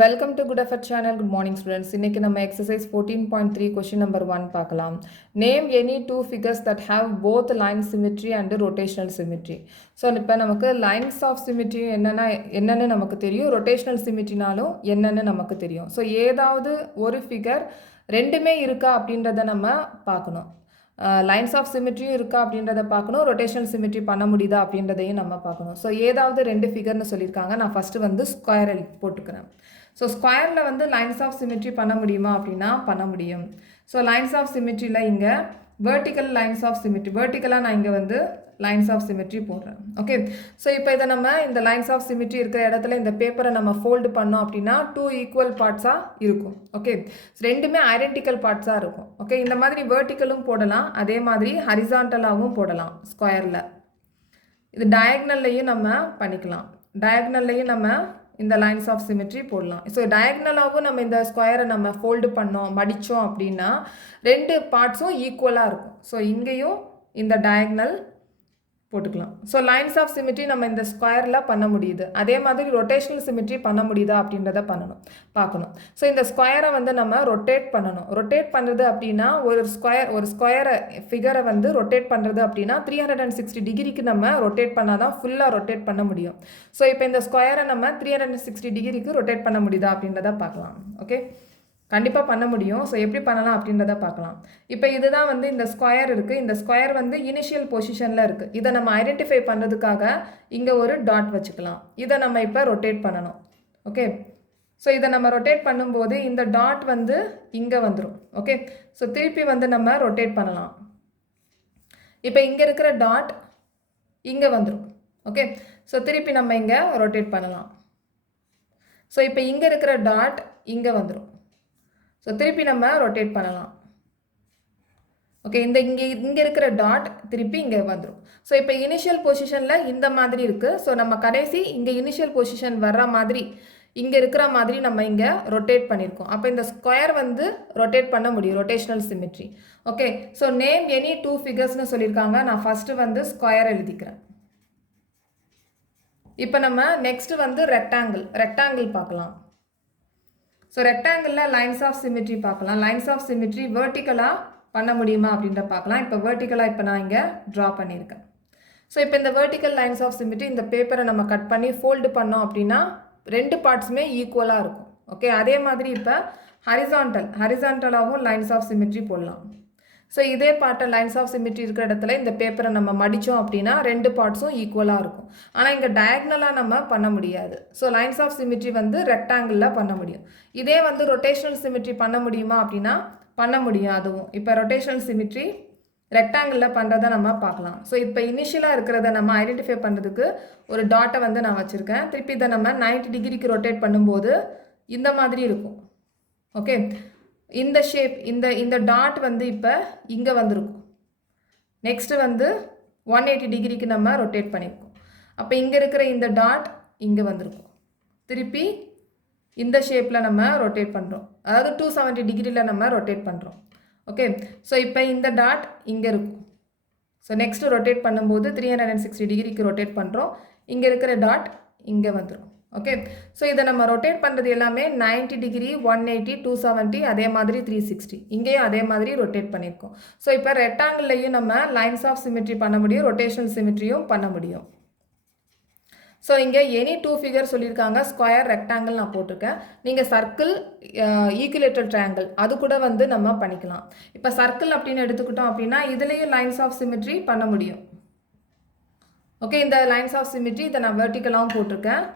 Welcome to Good Effort channel. Good morning students. இன்னைக்கு நம்ம exercise 14.3 question number 1 பார்க்கலாம். Name any two figures that have both line symmetry and rotational symmetry. So இப்போ நமக்கு lines of symmetry என்னன்னு நமக்கு தெரியும், rotational symmetryனாலும் என்னன்னு நமக்கு தெரியும். So ஏதாவது ஒரு figure ரெண்டுமே இருக்கா அப்படின்றத நம்ம பார்க்கணும். லைன்ஸ் ஆஃப் சிமெட்ரியும் இருக்கா அப்படின்றத பார்க்கணும், ரொட்டேஷனல் சிமெட்ரி பண்ண முடியுதா அப்படின்றதையும் நம்ம பார்க்கணும். ஸோ ஏதாவது ரெண்டு ஃபிகர்னு சொல்லியிருக்காங்க. நான் ஃபஸ்ட்டு வந்து ஸ்கொயர் போட்டுக்கிறேன். ஸோ ஸ்கொயரில் வந்து லைன்ஸ் ஆஃப் சிமெட்ரி பண்ண முடியுமா அப்படின்னா பண்ண முடியும். ஸோ லைன்ஸ் ஆஃப் சிமெட்ரியில் இங்கே வெர்டிக்கல் லைன்ஸ் ஆஃப் சிமெட்ரி, வெர்டிக்கலாக நான் இங்கே வந்து லைன்ஸ் ஆஃப் சிமெட்ரி போடுறேன். ஓகே, ஸோ இப்போ இதை நம்ம இந்த லைன்ஸ் ஆஃப் சிமெட்ரி இருக்கிற இடத்துல இந்த பேப்பரை நம்ம ஃபோல்டு பண்ணோம் அப்படின்னா 2 ஈக்குவல் பார்ட்ஸாக இருக்கும். ஓகே, ரெண்டுமே ஐடென்டிக்கல் பார்ட்ஸாக இருக்கும். ஓகே, இந்த மாதிரி வெர்டிக்கலும் போடலாம், அதே மாதிரி ஹரிசாண்டலாகவும் போடலாம். ஸ்கொயரில் இது டயக்னல்லையும் நம்ம பண்ணிக்கலாம், டயக்னல்லையும் நம்ம இந்த லைன்ஸ் ஆஃப் சிமெட்ரி போடலாம். ஸோ டயக்னலாகவும் நம்ம இந்த ஸ்கொயரை நம்ம ஃபோல்டு பண்ணோம், மடித்தோம் அப்படின்னா ரெண்டு பார்ட்ஸும் ஈக்குவலாக இருக்கும். ஸோ இங்கேயும் இந்த டயக்னல் போட்டுக்கலாம். ஸோ லைன்ஸ் ஆஃப் சிமெட்ரி நம்ம இந்த ஸ்கொயரில் பண்ண முடியுது. அதே மாதிரி ரொட்டேஷனல் சிமெட்ரி பண்ண முடியுதா அப்படின்றத பார்க்கணும். ஸோ இந்த ஸ்கொயரை வந்து நம்ம ரொட்டேட் பண்ணணும். ரொட்டேட் பண்ணுறது அப்படின்னா ஒரு ஸ்கொயரை ஃபிகரை வந்து ரொட்டேட் பண்ணுறது அப்படின்னா 360 டிகிரிக்கு நம்ம ரொட்டேட் பண்ணால் தான் ஃபுல்லாக ரொட்டேட் பண்ண முடியும். ஸோ இப்போ இந்த ஸ்கொயரை நம்ம 360 டிகிரிக்கு ரொட்டேட் பண்ண முடியுதா அப்படின்றத பார்க்கலாம். ஓகே, கண்டிப்பாக பண்ண முடியும். ஸோ எப்படி பண்ணலாம் அப்படின்றத பார்க்கலாம். இப்போ இதுதான் வந்து இந்த ஸ்கொயர் இருக்குது. இந்த ஸ்கொயர் வந்து இனிஷியல் பொசிஷனில் இருக்குது. இதை நம்ம ஐடென்டிஃபை பண்ணுறதுக்காக இங்கே ஒரு டாட் வச்சுக்கலாம். இதை நம்ம இப்போ ரொட்டேட் பண்ணணும். ஓகே, ஸோ இதை நம்ம ரொட்டேட் பண்ணும்போது இந்த டாட் வந்து இங்கே வந்துடும். ஓகே, ஸோ திருப்பி வந்து நம்ம ரொட்டேட் பண்ணலாம். இப்போ இங்கே இருக்கிற டாட் இங்கே வந்துடும். ஓகே, ஸோ திருப்பி நம்ம இங்கே ரொட்டேட் பண்ணலாம். ஸோ இப்போ இங்கே இருக்கிற டாட் இங்கே வந்துடும். ஸோ திருப்பி நம்ம ரொட்டேட் பண்ணலாம். ஓகே, இங்கே இருக்கிற டாட் திருப்பி இங்கே வந்துடும். ஸோ இப்போ இனிஷியல் பொசிஷனில் இந்த மாதிரி இருக்குது. ஸோ நம்ம கடைசி இங்கே இனிஷியல் பொசிஷன் வர்ற மாதிரி இங்கே இருக்கிற மாதிரி நம்ம இங்கே ரொட்டேட் பண்ணியிருக்கோம். அப்போ இந்த ஸ்கொயர் வந்து ரொட்டேட் பண்ண முடியும், rotational symmetry. Okay, so name any two ஃபிகர்ஸ்னு சொல்லியிருக்காங்க. நான் ஃபஸ்ட்டு வந்து ஸ்கொயர் எழுதிக்கிறேன். இப்போ நம்ம நெக்ஸ்ட்டு வந்து ரெக்டாங்கிள் பார்க்கலாம். ஸோ ரெக்டாங்கிளில் லைன்ஸ் ஆஃப் சிமெட்ரி பார்க்கலாம். லைன்ஸ் ஆஃப் சிமெட்ரி வெர்டிக்கலாக பண்ண முடியுமா அப்படின்ற பார்க்கலாம். இப்போ வெர்டிக்கலாக இப்போ நான் இங்கே ட்ரா பண்ணியிருக்கேன். ஸோ இப்போ இந்த வெர்டிக்கல் லைன்ஸ் ஆஃப் சிமெட்ரி இந்த பேப்பரை நம்ம கட் பண்ணி ஃபோல்டு பண்ணோம் அப்படின்னா ரெண்டு பார்ட்ஸுமே ஈக்குவலாக இருக்கும். ஓகே, அதே மாதிரி இப்போ ஹரிசாண்டலாகவும் லைன்ஸ் ஆஃப் சிமெட்ரி போடலாம். ஸோ இதே பார்ட்டை லைன்ஸ் ஆஃப் சிமெட்ரி இருக்கிற இடத்துல இந்த பேப்பரை நம்ம மடித்தோம் அப்படின்னா ரெண்டு பார்ட்ஸும் ஈக்குவலாக இருக்கும். ஆனால் இங்கே டயக்னலாக நம்ம பண்ண முடியாது. ஸோ லைன்ஸ் ஆஃப் சிமெட்ரி வந்து ரெக்டாங்கிளில் பண்ண முடியும். இதே வந்து ரொட்டேஷனல் சிமெட்ரி பண்ண முடியுமா அப்படின்னா பண்ண முடியும் அதுவும். இப்போ ரொட்டேஷனல் சிமெட்ரி ரெக்டாங்கிளில் பண்ணுறதை நம்ம பார்க்கலாம். ஸோ இப்போ இனிஷியலாக இருக்கிறத நம்ம ஐடென்டிஃபை பண்ணுறதுக்கு ஒரு டாட்டை வந்து நான் வச்சுருக்கேன். திருப்பி இதை நம்ம 90 டிகிரிக்கு ரொட்டேட் பண்ணும்போது இந்த மாதிரி இருக்கும். ஓகே, இந்த ஷேப் இந்த டாட் வந்து இப்போ இங்கே வந்திருக்கும். நெக்ஸ்ட்டு வந்து 180 டிகிரிக்கு நம்ம ரொட்டேட் பண்ணியிருக்கோம். அப்போ இங்கே இருக்கிற இந்த டாட் இங்கே வந்திருக்கும். திருப்பி இந்த ஷேப்பில் நம்ம ரொட்டேட் பண்ணுறோம், அதாவது 270 டிகிரியில் நம்ம ரொட்டேட் பண்ணுறோம். ஓகே, ஸோ இப்போ இந்த டாட் இங்கே இருக்கும். ஸோ நெக்ஸ்ட்டு ரொட்டேட் பண்ணும்போது 360 டிகிரிக்கு ரொட்டேட் பண்ணுறோம். இங்கே இருக்கிற டாட் இங்கே வந்துடும். ஓகே, ஸோ இதை நம்ம ரொட்டேட் பண்ணுறது எல்லாமே 90 டிகிரி, 180, 270, அதே மாதிரி 360. இங்கேயும் அதே மாதிரி ரொட்டேட் பண்ணியிருக்கோம். ஸோ இப்போ ரெக்டாங்கிள்லையும் நம்ம லைன்ஸ் ஆஃப் சிமெட்ரி பண்ண முடியும், ரொட்டேஷனல் சிமெட்ரியும் பண்ண முடியும். ஸோ இங்கே எனி டூ ஃபிகர் சொல்லியிருக்காங்க. ஸ்கொயர், ரெக்டாங்கிள் நான் போட்டிருக்கேன். நீங்கள் சர்க்கிள், ஈக்குலேட்டர் ட்ரையாங்கிள் அது கூட வந்து நம்ம பண்ணிக்கலாம். இப்போ சர்க்கிள் அப்படின்னு எடுத்துக்கிட்டோம் அப்படின்னா இதுலேயும் லைன்ஸ் ஆஃப் சிமெட்ரி பண்ண முடியும். ஓகே, இந்த லைன்ஸ் ஆஃப் சிமெட்ரி இதை நான் வெர்டிக்கலாகவும் போட்டிருக்கேன்,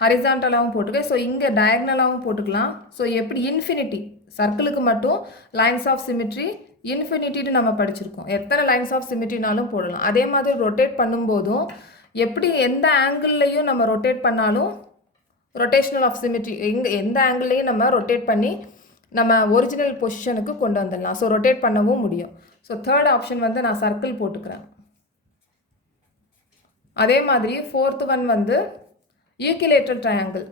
ஹரிசாண்டலாகவும் போட்டிருக்கேன். ஸோ இங்கே டயக்னலாகவும் போட்டுக்கலாம். ஸோ எப்படி இன்ஃபினிட்டி, சர்க்கிளுக்கு மட்டும் லைன்ஸ் ஆஃப் சிமெட்ரி இன்ஃபினிட்டின்னு நம்ம படிச்சிருக்கோம். எத்தனை லைன்ஸ் ஆஃப் சிமெட்ரினாலும் போடலாம். அதே மாதிரி ரொட்டேட் பண்ணும்போதும் எப்படி எந்த ஆங்கிள்லையும் நம்ம ரொட்டேட் பண்ணாலும் ரொட்டேஷனல் ஆஃப் சிமெட்ரி எந்த ஆங்கிள்லையும் நம்ம ரொட்டேட் பண்ணி நம்ம ஒரிஜினல் பொசிஷனுக்கு கொண்டு வந்துடலாம். ஸோ ரொட்டேட் பண்ணவும் முடியும். ஸோ தேர்ட் ஆப்ஷன் வந்து நான் சர்க்கிள் போட்டுக்கிறேன். அதே மாதிரி ஃபோர்த் ஒன் வந்து equilateral triangle.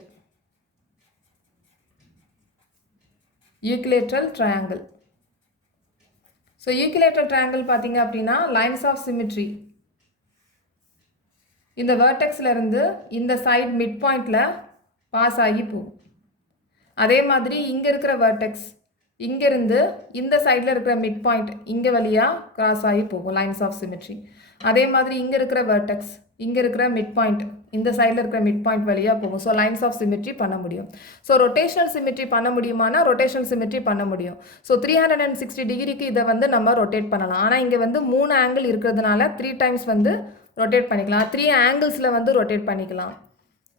So equilateral triangle பார்த்தீங்க அப்படின்னா லைன்ஸ் ஆஃப் சிமெட்ரி இந்த வேர்டெக்ஸில் இருந்து இந்த சைட் மிட் பாயிண்டில் பாஸ் ஆகி போகும். அதே மாதிரி இங்கே இருக்கிற வெர்டெக்ஸ் இங்கேருந்து இந்த சைடில் இருக்கிற மிட் பாயிண்ட் இங்கே வழியாக கிராஸ் ஆகி போகும் லைன்ஸ் ஆஃப் சிமெட்ரி. அதே மாதிரி இங்கே இருக்கிற வெர்டெக்ஸ் இங்கே இருக்கிற மிட் பாயிண்ட் இந்த சைடில் இருக்கிற மிட் பாயிண்ட் வழியாக போகும். ஸோ லைன்ஸ் ஆஃப் சிமெட்ரி பண்ண முடியும். ஸோ ரொட்டேஷனல் சிமெட்ரி பண்ண முடியுமானா ரொட்டேஷனல் சிமெட்ரி பண்ண முடியும். ஸோ 360 டிகிரிக்கு இதை வந்து நம்ம ரொட்டேட் பண்ணலாம். ஆனால் இங்கே வந்து 3 ஆங்கிள் இருக்கிறதுனால 3 டைம்ஸ் வந்து ரொட்டேட் பண்ணிக்கலாம். 3 ஆங்கிள்ஸில் வந்து ரொட்டேட் பண்ணிக்கலாம்.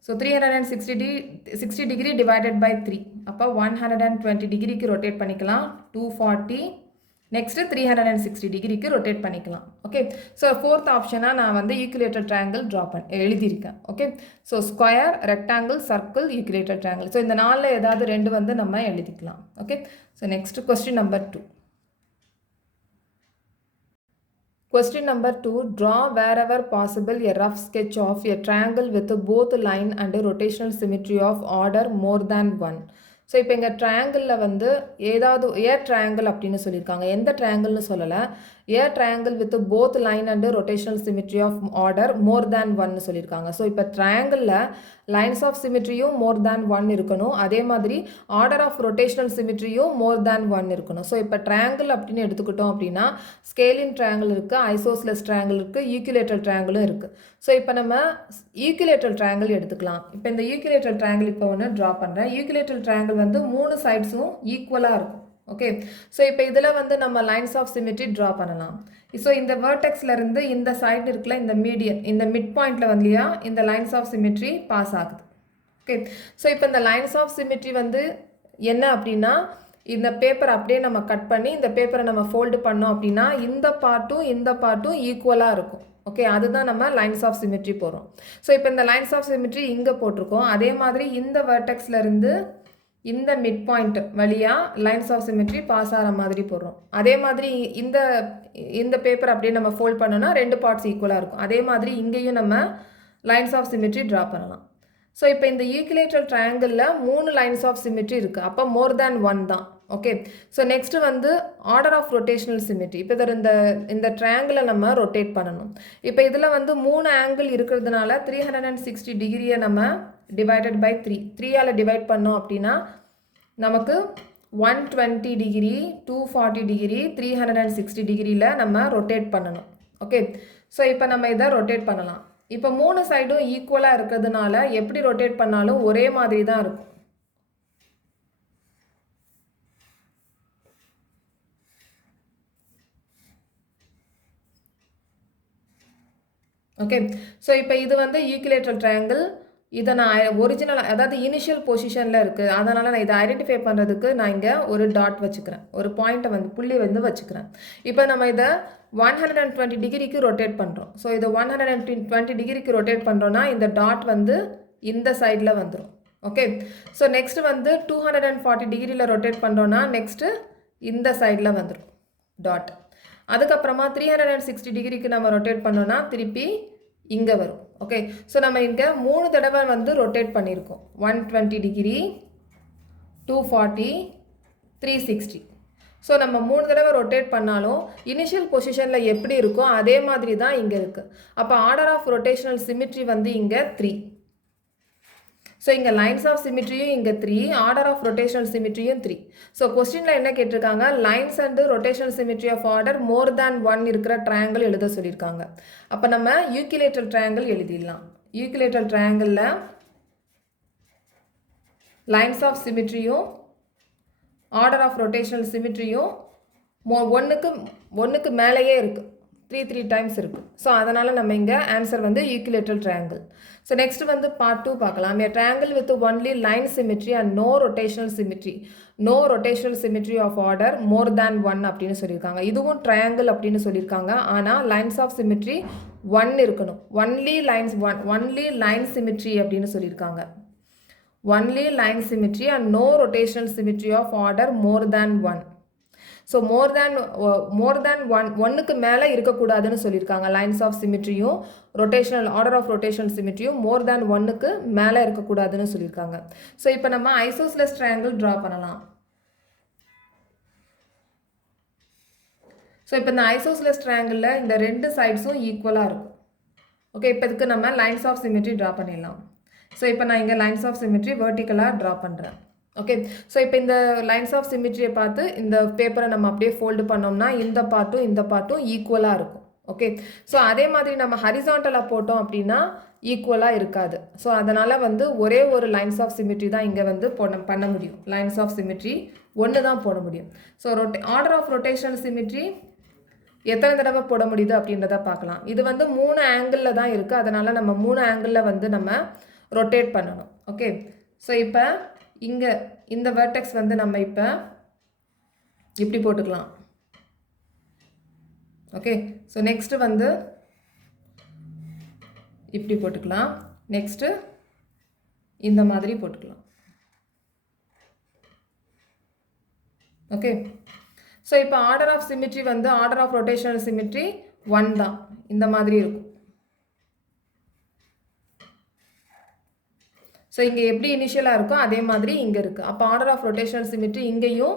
ஸோ 360 டிகிரி டிவைடட் பை 3 அப்போ 120 டிகிரிக்கு ரொட்டேட் பண்ணிக்கலாம். 240 நெக்ஸ்ட்டு 360 டிகிரிக்கு ரொட்டேட் பண்ணிக்கலாம். ஓகே, ஸோ ஃபோர்த் ஆப்ஷனாக நான் வந்து ஈக்குலேட்டர் ட்ரையாங்கிள் எழுதியிருக்கேன். Okay, so square, rectangle, circle, equilateral triangle. So இந்த 4ல் ஏதாவது 2 வந்து நம்ம எழுதிக்கலாம். Okay, so next question number 2. Question number 2. Draw wherever possible a rough sketch of a triangle with both line and rotational symmetry of order more than 1. So இப்போ இங்கே ட்ரையாங்கிளில் வந்து ஏதாவது triangle அப்படின்னு சொல்லியிருக்காங்க. எந்த ட்ரையாங்கிள்னு சொல்லலை. Triangle with both line and rotational symmetry of order more than 1 சொல்லியிருக்காங்க. ஸோ இப்போ ட்ரையாங்கிளில் லைன்ஸ் ஆஃப் சிமெட்ரியும் மோர் தேன் 1 இருக்கணும். அதே மாதிரி ஆர்டர் ஆஃப் ரொட்டேஷனல் சிமெட்ரியும் மோர் தேன் 1 இருக்கணும். ஸோ இப்போ ட்ரையாங்கிள் அப்படின்னு எடுத்துக்கிட்டோம் அப்படின்னா ஸ்கேலின் ட்ரையாங்கிள் இருக்குது, ஐசோஸ்லெஸ் ட்ரையாங்கிள் இருக்குது, ஈக்குலேட்டர் ட்ரையாங்கிளும் இருக்குது. ஸோ இப்போ நம்ம ஈக்குலேட்டர் ட்ரையாங்கிள் எடுத்துக்கலாம். இப்போ இந்த ஈக்குலேட்டர் ட்ரையாங்கிள் இப்போ ஒன்று ட்ரா பண்ணுறேன். ஈக்குலேட்டர் ட்ரையாங்கிள் வந்து 3 சைட்ஸும் ஈக்குவலாக இருக்கும். ஓகே, ஸோ இப்போ இதில் வந்து நம்ம லைன்ஸ் ஆஃப் சிமெட்ரி ட்ரா பண்ணலாம். ஸோ இந்த வேர்டெக்ஸ்லேருந்து இந்த சைடு இருக்குல்ல, இந்த மீடியன், இந்த மிட் பாயிண்டில் வந்து இல்லையா இந்த லைன்ஸ் ஆஃப் சிமெட்ரி பாஸ் ஆகுது. ஓகே, ஸோ இப்போ இந்த லைன்ஸ் ஆஃப் சிமெட்ரி வந்து என்ன அப்படின்னா இந்த பேப்பர் அப்படியே நம்ம கட் பண்ணி இந்த பேப்பரை நம்ம ஃபோல்டு பண்ணோம் அப்படின்னா இந்த பார்ட்டும் ஈக்குவலாக இருக்கும். ஓகே, அதுதான் நம்ம லைன்ஸ் ஆஃப் சிமெட்ரி போகிறோம். ஸோ இப்போ இந்த லைன்ஸ் ஆஃப் சிமெட்ரி இங்கே போட்டிருக்கோம். அதே மாதிரி இந்த வேர்டெக்ஸ்லேருந்து இந்த மிட் பாயிண்ட் வழியாக லைன்ஸ் ஆஃப் சிமெட்ரி பாஸ் ஆகிற மாதிரி போடுறோம். அதே மாதிரி இந்த பேப்பர் அப்படியே நம்ம ஃபோல்ட் பண்ணோன்னா 2 பார்ட்ஸ் ஈக்குவலாக இருக்கும். அதே மாதிரி இங்கேயும் நம்ம லைன்ஸ் ஆஃப் சிமெட்ரி ட்ரா பண்ணலாம். ஸோ இப்போ இந்த ஈக்குலேட்டர் ட்ரையாங்கிளில் 3 லைன்ஸ் ஆஃப் சிமெட்ரி இருக்குது. அப்போ மோர் தேன் 1 தான். ஓகே, ஸோ நெக்ஸ்ட்டு வந்து ஆர்டர் ஆஃப் ரொட்டேஷனல் சிமெட்ரி. இப்போ இதில் இந்த ட்ரையாங்கிளை நம்ம ரொட்டேட் பண்ணணும். இப்போ இதில் வந்து 3 ஆங்கிள் இருக்கிறதுனால 360 டிகிரியை நம்ம டிவைடட் பை 3ஆல் டிவைட் பண்ணோம் அப்படின்னா நமக்கு 120 டிகிரி, 240 டிகிரி, 360 டிகிரியில் நம்ம ரொட்டேட் பண்ணணும். ஓகே, ஸோ இப்போ நம்ம இதை ரொட்டேட் பண்ணலாம். இப்போ 3 சைடும் ஈக்குவலாக இருக்கிறதுனால எப்படி ரொட்டேட் பண்ணாலும் ஒரே மாதிரி தான் இருக்கும். ஓகே, ஸோ இப்போ இது வந்து ஈக்குலேட்டர் ட்ரையாங்கிள். இதை நான் ஒரிஜினல் அதாவது இனிஷியல் பொசிஷனில் இருக்குது. அதனால் நான் இதை ஐடென்டிஃபை பண்ணுறதுக்கு நான் இங்கே ஒரு டாட் வச்சுக்கிறேன், ஒரு பாயிண்ட்டை வந்து புள்ளி வந்து வச்சுக்கிறேன். இப்போ நம்ம இதை 120 டிகிரிக்கு ரொட்டேட் பண்ணுறோம். ஸோ இதை 120 டிகிரிக்கு ரொட்டேட் பண்ணுறோன்னா இந்த டாட் வந்து இந்த சைடில் வந்துடும். ஓகே, ஸோ நெக்ஸ்ட்டு வந்து 240 டிகிரியில் ரொட்டேட் பண்ணுறோன்னா நெக்ஸ்ட்டு இந்த சைடில் வந்துடும் டாட். அதுக்கப்புறமா 360 டிகிரிக்கு நம்ம ரொட்டேட் பண்ணோன்னா திருப்பி இங்கே வரும். ஓகே, ஸோ நம்ம இங்கே 3 தடவை வந்து ரொட்டேட் பண்ணியிருக்கோம். 120 டிகிரி, 240, 360. ஸோ நம்ம 3 தடவை ரொட்டேட் பண்ணாலும் இனிஷியல் பொசிஷனில் எப்படி இருக்கோ அதே மாதிரி தான் இங்கே இருக்குது. அப்போ ஆர்டர் ஆஃப் ரொட்டேஷனல் சிமெட்ரி வந்து இங்கே 3. ஸோ இங்கே லைன்ஸ் ஆஃப் சிமெட்ரியும் இங்கே 3, ஆர்டர் ஆஃப் ரொட்டேஷனல் சிமெட்ரியும் 3. ஸோ கொஸ்டினில் என்ன கேட்டிருக்காங்க, lines and rotational symmetry of order more than 1 இருக்கிற ட்ரையாங்கிள் எழுத சொல்லியிருக்காங்க. அப்போ நம்ம ஈக்குலேட்டர் ட்ரையாங்கிள் எழுதிடலாம். ஈக்குலேட்டர் ட்ரையாங்கிளில் லைன்ஸ் ஆஃப் சிமெட்ரியும் ஆர்டர் ஆஃப் ரொட்டேஷனல் சிமெட்ரியும் ஒன்றுக்கு மேலேயே இருக்குது, 3 டைம்ஸ் இருக்குது. ஸோ அதனால் நம்ம இங்கே ஆன்சர் வந்து ஈக்குலேட்டர் ட்ரையாங்கிள். ஸோ நெக்ஸ்ட் வந்து பார்ட் 2 பார்க்கலாம். A triangle with only line symmetry and no rotational symmetry of order more than 1 அப்படின்னு சொல்லியிருக்காங்க. இதுவும் ட்ரையாங்கிள் அப்படின்னு சொல்லியிருக்காங்க. ஆனால் லைன்ஸ் ஆஃப் சிமெட்ரி 1 இருக்கணும். ஒன்லி லைன் சிமெட்ரி அப்படின்னு சொல்லியிருக்காங்க. Only line symmetry and no rotational symmetry of order more than 1. So more than 1க்கு மேலே இருக்கக்கூடாதுன்னு சொல்லியிருக்காங்க. லைன்ஸ் ஆஃப் சிமெட்ரியும் ஆர்டர் ஆஃப் ரொட்டேஷனல் சிமெட்ரியும் மோர் தேன் 1க்கு மேலே இருக்கக்கூடாதுன்னு சொல்லியிருக்காங்க. ஸோ இப்போ நம்ம ஐசோஸ்லெஸ் ட்ரையாங்கிள் ட்ரா பண்ணலாம். ஸோ இப்போ இந்த ஐசோஸ்லெஸ் ட்ரையாங்கிளில் இந்த 2 சைட்ஸும் ஈக்குவலாக இருக்கும். ஓகே, இப்போ இதுக்கு நம்ம லைன்ஸ் ஆஃப் சிமெட்ரி ட்ரா பண்ணிடலாம். ஸோ இப்போ நான் இங்கே லைன்ஸ் ஆஃப் சிமெட்ரி வெர்டிக்கலாக ட்ரா பண்ணுறேன். ஓகே. ஸோ இப்போ இந்த லைன்ஸ் ஆஃப் சிமிட்ரியை பார்த்து இந்த பேப்பரை நம்ம அப்படியே ஃபோல்டு பண்ணோம்னா இந்த பார்ட்டும் ஈக்குவலாக இருக்கும். ஓகே. ஸோ அதே மாதிரி நம்ம ஹரிசாண்டலாக போட்டோம் அப்படின்னா ஈக்குவலாக இருக்காது. ஸோ அதனால் வந்து ஒரே ஒரு லைன்ஸ் ஆஃப் சிமிட்ரி தான் இங்கே வந்து பண்ண முடியும். லைன்ஸ் ஆஃப் சிமிட்ரி ஒன்று தான் போட முடியும். So order of rotational symmetry எத்தனை தடவை போட முடியுது அப்படின்றத பார்க்கலாம். இது வந்து 3 ஆங்கிளில் தான் இருக்குது. அதனால் நம்ம 3 ஆங்கிளில் வந்து நம்ம ரொட்டேட் பண்ணணும். ஓகே. ஸோ இப்போ இங்கே இந்த வெர்டெக்ஸ் வந்து நம்ம இப்போ இப்படி போட்டுக்கலாம். ஓகே. ஸோ நெக்ஸ்ட்டு வந்து இப்படி போட்டுக்கலாம். நெக்ஸ்ட்டு இந்த மாதிரி போட்டுக்கலாம். ஓகே. ஸோ இப்போ ஆர்டர் ஆஃப் சிமிட்ரி வந்து ஆர்டர் ஆஃப் ரொட்டேஷனல் சிமிட்ரி 1 தான். இந்த மாதிரி இருக்கும். ஸோ இங்கே எப்படி இனிஷியலாக இருக்கோ அதே மாதிரி இங்கே இருக்குது. அப்போ ஆர்டர் ஆஃப் ரொட்டேஷனல் சிமிட்ரி இங்கேயும்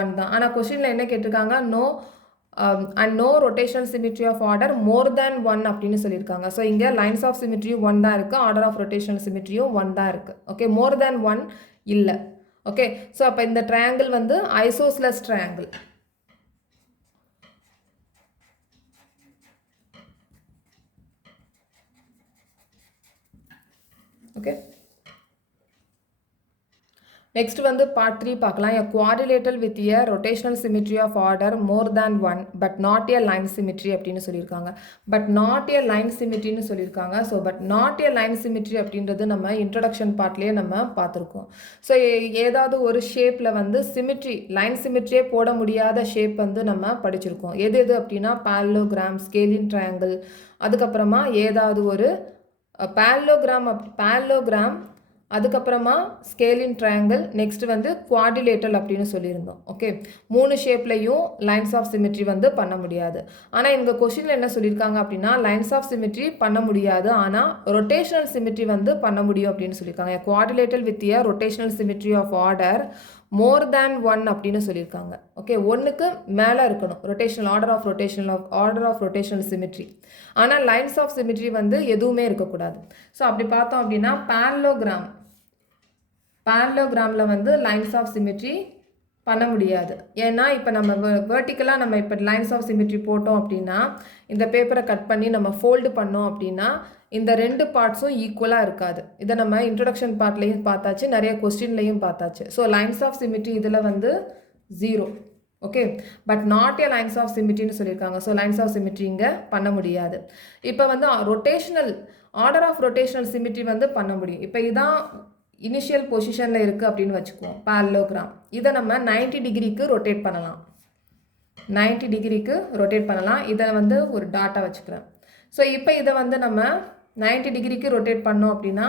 1 தான். ஆனால் கொஸ்டினில் என்ன கேட்டிருக்காங்க, no rotational symmetry of order more than 1 அப்படின்னு சொல்லியிருக்காங்க. ஸோ இங்கே லைன்ஸ் ஆஃப் சிமிட்ரியும் 1 தான் இருக்குது, ஆர்டர் ஆஃப் ரொட்டேஷனல் சிமிட்ரியும் 1 தான் இருக்குது. ஓகே. மோர் தேன் 1 இல்லை. ஓகே. ஸோ அப்போ இந்த ட்ரையாங்கிள் வந்து ஐசோஸ்லஸ் ட்ரையாங்கிள். ஓகே. நெக்ஸ்ட் வந்து பார்ட் 3 பார்க்கலாம். a quadrilateral with a rotational symmetry of order more than 1 but not a line symmetry அப்படின்னு சொல்லியிருக்காங்க. பட் நாட் a line symmetryன்னு சொல்லியிருக்காங்க. So but not a line symmetry அப்படின்றது நம்ம introduction பார்ட்லேயே நம்ம பார்த்துருக்கோம். So ஏதாவது ஒரு ஷேப்பில் வந்து சிமிட்ரி லைன் சிமிட்ரியே போட முடியாத ஷேப் வந்து நம்ம படிச்சிருக்கோம். எது அப்படின்னா parallelogram, scalene triangle, அதுக்கப்புறமா ஏதாவது ஒரு parallelogram, அதுக்கப்புறமா ஸ்கேலின் ட்ரையாங்கிள், நெக்ஸ்ட் வந்து குவாடிலேட்டரல் அப்படின்னு சொல்லியிருந்தோம். ஓகே. 3 ஷேப்லையும் லைன்ஸ் ஆஃப் சிமிட்ரி வந்து பண்ண முடியாது. ஆனால் இவங்க கொஷினில் என்ன சொல்லியிருக்காங்க அப்படின்னா லைன்ஸ் ஆஃப் சிமிட்ரி பண்ண முடியாது, ஆனால் ரொட்டேஷனல் சிமிட்ரி வந்து பண்ண முடியும் அப்படின்னு சொல்லியிருக்காங்க. Quadrilateral with a rotational symmetry of order more than 1 அப்படின்னு சொல்லியிருக்காங்க. ஓகே. 1க்கு மேலே இருக்கணும் rotational order of rotational symmetry. ஆனால் லைன்ஸ் ஆஃப் சிமிட்ரி வந்து எதுவுமே இருக்கக்கூடாது. ஸோ அப்படி பார்த்தோம் அப்படின்னா parallelogram வந்து லைன்ஸ் ஆஃப் சிமிட்ரி பண்ண முடியாது. ஏன்னா இப்போ நம்ம வெர்டிக்கலாக நம்ம இப்போ லைன்ஸ் ஆஃப் சிமிட்ரி போட்டோம் அப்படின்னா இந்த பேப்பரை கட் பண்ணி நம்ம ஃபோல்டு பண்ணோம் அப்படின்னா இந்த 2 பார்ட்ஸும் ஈக்குவலாக இருக்காது. இதை நம்ம இன்ட்ரடக்ஷன் பார்ட்லையும் பார்த்தாச்சு, நிறைய கொஸ்டின்லையும் பார்த்தாச்சு. ஸோ லைன்ஸ் ஆஃப் சிமிட்ரி இதில் வந்து 0. Okay. But not a lines of சிமிட்ரின்னு சொல்லியிருக்காங்க. ஸோ லைன்ஸ் ஆஃப் சிமிட்ரி இங்கே பண்ண முடியாது. இப்போ வந்து ஆர்டர் ஆஃப் ரொட்டேஷனல் சிமிட்ரி வந்து பண்ண முடியும். இப்போ இதான் இனிஷியல் பொசிஷனில் இருக்குது அப்படின்னு வச்சுக்குவோம். parallelogram இதை நம்ம 90 டிகிரிக்கு ரொட்டேட் பண்ணலாம். 90 டிகிரிக்கு ரொட்டேட் பண்ணலாம். இதை வந்து ஒரு டாட்டா வச்சுக்கிறேன். ஸோ இப்போ இதை வந்து நம்ம 90 டிகிரிக்கு ரொட்டேட் பண்ணோம் அப்படின்னா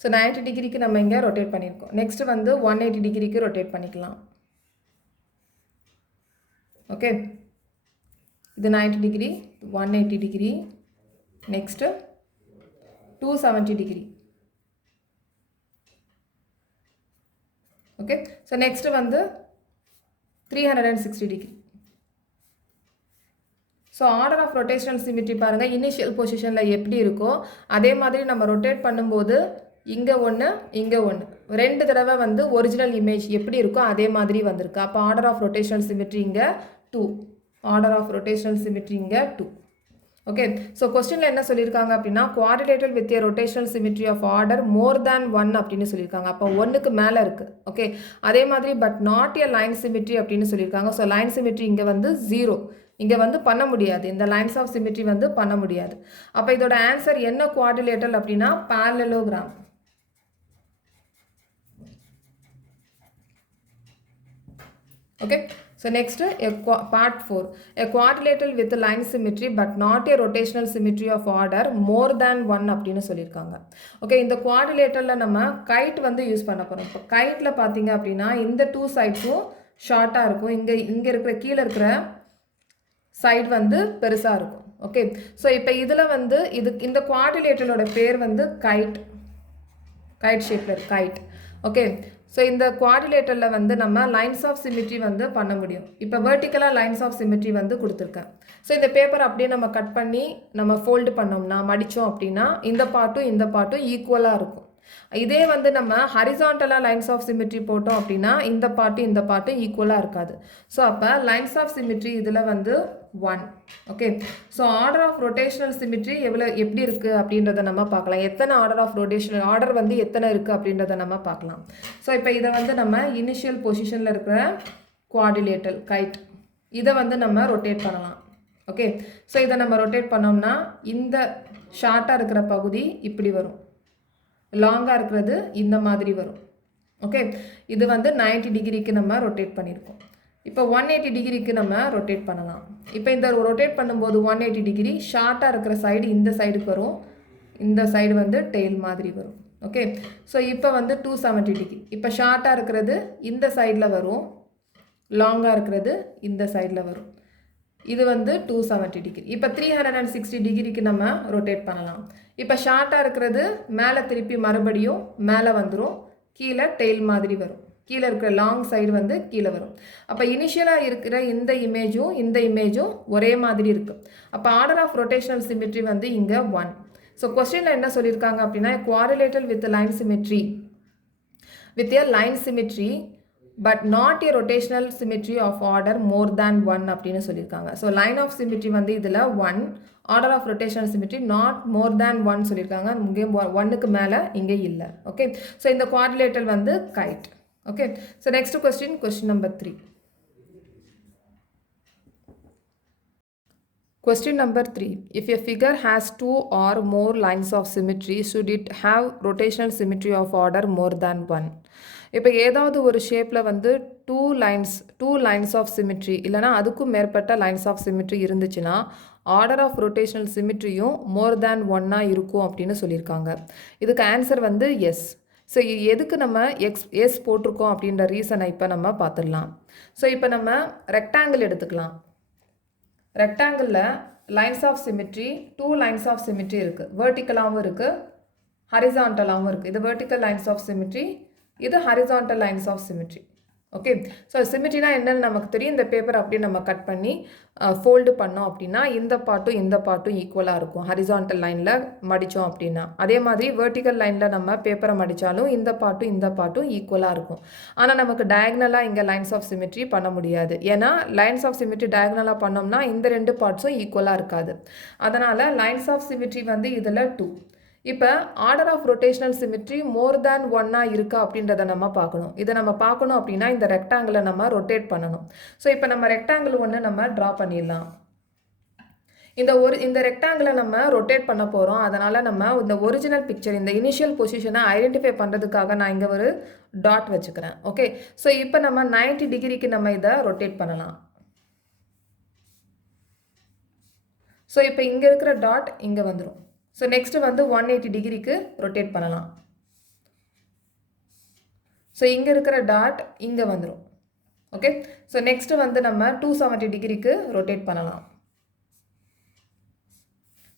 ஸோ 90 டிகிரிக்கு நம்ம இங்கே ரொட்டேட் பண்ணியிருக்கோம். நெக்ஸ்ட் வந்து 180 டிகிரிக்கு ரொட்டேட் பண்ணிக்கலாம். ஓகே. இது 90 degree, 180 degree, next 270 degree. Okay. So next வந்து 360 degree. So order of rotational symmetry பாருங்கள், இனிஷியல் பொசிஷனில் எப்படி இருக்கோ அதே மாதிரி நம்ம ரொட்டேட் பண்ணும்போது இங்கே 1 இங்கே 1 2 தடவை வந்து ஒரிஜினல் இமேஜ் எப்படி இருக்கோ அதே மாதிரி வந்திருக்கு. அப்போ ஆர்டர் ஆஃப் ரொட்டேஷனல் சிமிட்ரி இங்கே 2. ஆர்டர் ஆஃப் ரொட்டேஷனல் சிமிட்ரி இங்கே 2. ஓகே. ஸோ கொஸ்டினில் என்ன சொல்லியிருக்காங்க அப்படின்னா quadrilateral with a rotational symmetry of order more than 1 அப்படின்னு சொல்லியிருக்காங்க. அப்போ 1க்கு மேலே இருக்குது. ஓகே. அதே மாதிரி but not A line symmetry அப்படின்னு சொல்லியிருக்காங்க. ஸோ லைன் சிமிட்ரி இங்கே வந்து 0. இங்கே வந்து பண்ண முடியாது. இந்த லைன்ஸ் ஆஃப் சிமிட்ரி வந்து பண்ண முடியாது. அப்போ இதோட ஆன்சர் என்ன குவாடிலேட்டரல் அப்படின்னா parallelogram. Okay. So next part 4 a quadrilateral with line symmetry but not a rotational symmetry of order more than 1 அப்படின்னு சொல்லியிருக்காங்க. ஓகே. இந்த குவாடிலேட்டரில் நம்ம கைட் வந்து யூஸ் பண்ண போகிறோம். இப்போ கைட்டில் பார்த்தீங்க அப்படின்னா இந்த 2 சைட்ஸும் ஷார்ட்டாக இருக்கும். இங்கே இருக்கிற கீழே இருக்கிற சைடு வந்து பெருசாக இருக்கும். ஓகே. ஸோ இப்போ இதில் வந்து இந்த குவாடிலேட்டரோட பேர் வந்து கைட் ஷேப்பில் கைட். ஓகே. ஸோ இந்த குவாடிலேட்டரில் வந்து நம்ம லைன்ஸ் ஆஃப் சிமிட்ரி வந்து பண்ண முடியும். இப்போ வெர்டிக்கலாக லைன்ஸ் ஆஃப் சிமிட்ரி வந்து கொடுத்துருக்கேன். ஸோ இந்த பேப்பர் அப்படியே நம்ம கட் பண்ணி நம்ம ஃபோல்டு பண்ணோம்னா மடித்தோம் அப்படின்னா இந்த பாட்டும் ஈக்குவலாக இருக்கும். இதே வந்து நம்ம ஹரிசாண்டலாக லைன்ஸ் ஆஃப் சிமிட்ரி போட்டோம் அப்படின்னா இந்த பாட்டும் ஈக்குவலாக இருக்காது. ஸோ அப்போ லைன்ஸ் ஆஃப் சிமிட்ரி இதில் வந்து 1. Okay. So order of rotational symmetry எப்படி இருக்குது அப்படின்றத நம்ம பார்க்கலாம். எத்தனை ஆர்டர் வந்து எத்தனை இருக்குது அப்படின்றத நம்ம பார்க்கலாம். ஸோ இப்போ இதை வந்து நம்ம இனிஷியல் பொசிஷனில் இருக்கிற குவாடிலேட்டர் கைட் இதை வந்து நம்ம ரொட்டேட் பண்ணலாம். ஓகே. ஸோ இதை நம்ம ரொட்டேட் பண்ணோம்னா இந்த ஷார்ட்டாக இருக்கிற பகுதி இப்படி வரும், லாங்காக இருக்கிறது இந்த மாதிரி வரும். ஓகே. இது வந்து 90 டிகிரிக்கு நம்ம ரொட்டேட் பண்ணியிருக்கோம். இப்போ 180 டிகிரிக்கு நம்ம ரொட்டேட் பண்ணலாம். இப்போ இந்த ரொட்டேட் பண்ணும்போது 180 டிகிரி ஷார்ட்டாக இருக்கிற சைடு இந்த சைடுக்கு வரும், இந்த சைடு வந்து டெயில் மாதிரி வரும். ஓகே. ஸோ இப்போ வந்து 270 டிகிரி. இப்போ ஷார்ட்டாக இருக்கிறது இந்த சைடில் வரும், லாங்காக இருக்கிறது இந்த சைடில் வரும். இது வந்து 270 டிகிரி. இப்போ 360 டிகிரிக்கு நம்ம ரொட்டேட் பண்ணலாம். இப்போ ஷார்ட்டாக இருக்கிறது மேலே திருப்பி மறுபடியும் மேலே வந்துடும், கீழே டெயில் மாதிரி வரும், கீழே இருக்கிற லாங் சைடு வந்து கீழே வரும். அப்போ இனிஷியலாக இருக்கிற இந்த இமேஜும் ஒரே மாதிரி இருக்குது. அப்போ ஆர்டர் ஆஃப் ரொட்டேஷனல் சிமிட்ரி வந்து இங்கே 1. ஸோ கொஸ்டினில் என்ன சொல்லியிருக்காங்க அப்படின்னா quadrilateral with line symmetry with a line symmetry but not a rotational symmetry of order more than 1 அப்படின்னு சொல்லியிருக்காங்க. ஸோ லைன் ஆஃப் சிமிட்ரி வந்து இதில் 1, order of rotational symmetry not more than 1 சொல்லியிருக்காங்க. இங்கே 1க்கு மேலே இங்கே இல்லை. ஓகே. ஸோ இந்த குவாடிலேட்டர் வந்து guide. Okay. So next question number 3. Question number 3. If a figure has 2 or more lines of symmetry, should it have rotational symmetry of order more than 1? இப்போ ஏதாவது ஒரு ஷேப்பில் வந்து 2 lines of symmetry இல்லைனா அதுக்கும் மேற்பட்ட லைன்ஸ் ஆஃப் சிமிட்ரி இருந்துச்சுன்னா order of rotational சிமிட்ரியும் மோர் தேன் 1 இருக்கும் அப்படின்னு சொல்லியிருக்காங்க. இதுக்கு ஆன்சர் வந்து எஸ். ஸோ எதுக்கு நம்ம எஸ் போட்டிருக்கோம் அப்படின்ற ரீசனை இப்போ நம்ம பார்த்துடலாம். ஸோ இப்போ நம்ம ரெக்டாங்கிள் எடுத்துக்கலாம். ரெக்டாங்கிளில் lines of symmetry 2 lines of symmetry இருக்குது. வெர்டிக்கலாகவும் இருக்குது, ஹரிசாண்டலாகவும் இருக்குது. இது வெர்டிக்கல் லைன்ஸ் ஆஃப் சிமிட்ரி, இது horizontal lines of symmetry. Okay. So சிமிட்ரினா என்னன்னு நமக்கு தெரியும். இந்த பேப்பர் அப்படியே நம்ம கட் பண்ணி ஃபோல்டு பண்ணோம் அப்படின்னா இந்த பாட்டும் ஈக்குவலாக இருக்கும் ஹரிசாண்டல் லைனில் மடித்தோம் அப்படின்னா. அதே மாதிரி வெர்டிக்கல் லைனில் நம்ம பேப்பரை மடித்தாலும் இந்த பாட்டும் ஈக்குவலாக இருக்கும். ஆனால் நமக்கு டயக்னலாக இங்கே லைன்ஸ் ஆஃப் சிமிட்ரி பண்ண முடியாது. ஏன்னா லைன்ஸ் ஆஃப் சிமிட்ரி டயக்னலாக பண்ணோம்னா இந்த 2 பார்ட்ஸும் ஈக்குவலாக இருக்காது. அதனால் லைன்ஸ் ஆஃப் சிமிட்ரி வந்து இதில் 2. இப்போ order of rotational symmetry more than 1 இருக்கா அப்படின்றத நம்ம பார்க்கணும். இதை நம்ம பார்க்கணும் அப்படின்னா இந்த ரெக்டாங்கிளை நம்ம ரொட்டேட் பண்ணணும். ஸோ இப்போ நம்ம ரெக்டாங்கிள் ஒன்று நம்ம ட்ரா பண்ணிடலாம். இந்த ரெக்டாங்கிளை நம்ம ரொட்டேட் பண்ண போகிறோம். அதனால் நம்ம இந்த ஒரிஜினல் பிக்சர் இந்த இனிஷியல் பொசிஷனை ஐடென்டிஃபை பண்ணுறதுக்காக நான் இங்கே ஒரு டாட் வச்சுக்கிறேன். ஓகே. ஸோ இப்போ நம்ம 90 டிகிரிக்கு நம்ம இதை ரொட்டேட் பண்ணலாம். ஸோ இப்போ இங்கே இருக்கிற டாட் இங்கே வந்துடும். ஸோ நெக்ஸ்ட்டு வந்து 180 டிகிரிக்கு ரொட்டேட் பண்ணலாம். ஸோ இங்கே இருக்கிற டாட் இங்கே வந்துடும். ஓகே. ஸோ நெக்ஸ்ட்டு வந்து நம்ம 270 டிகிரிக்கு ரொட்டேட் பண்ணலாம்.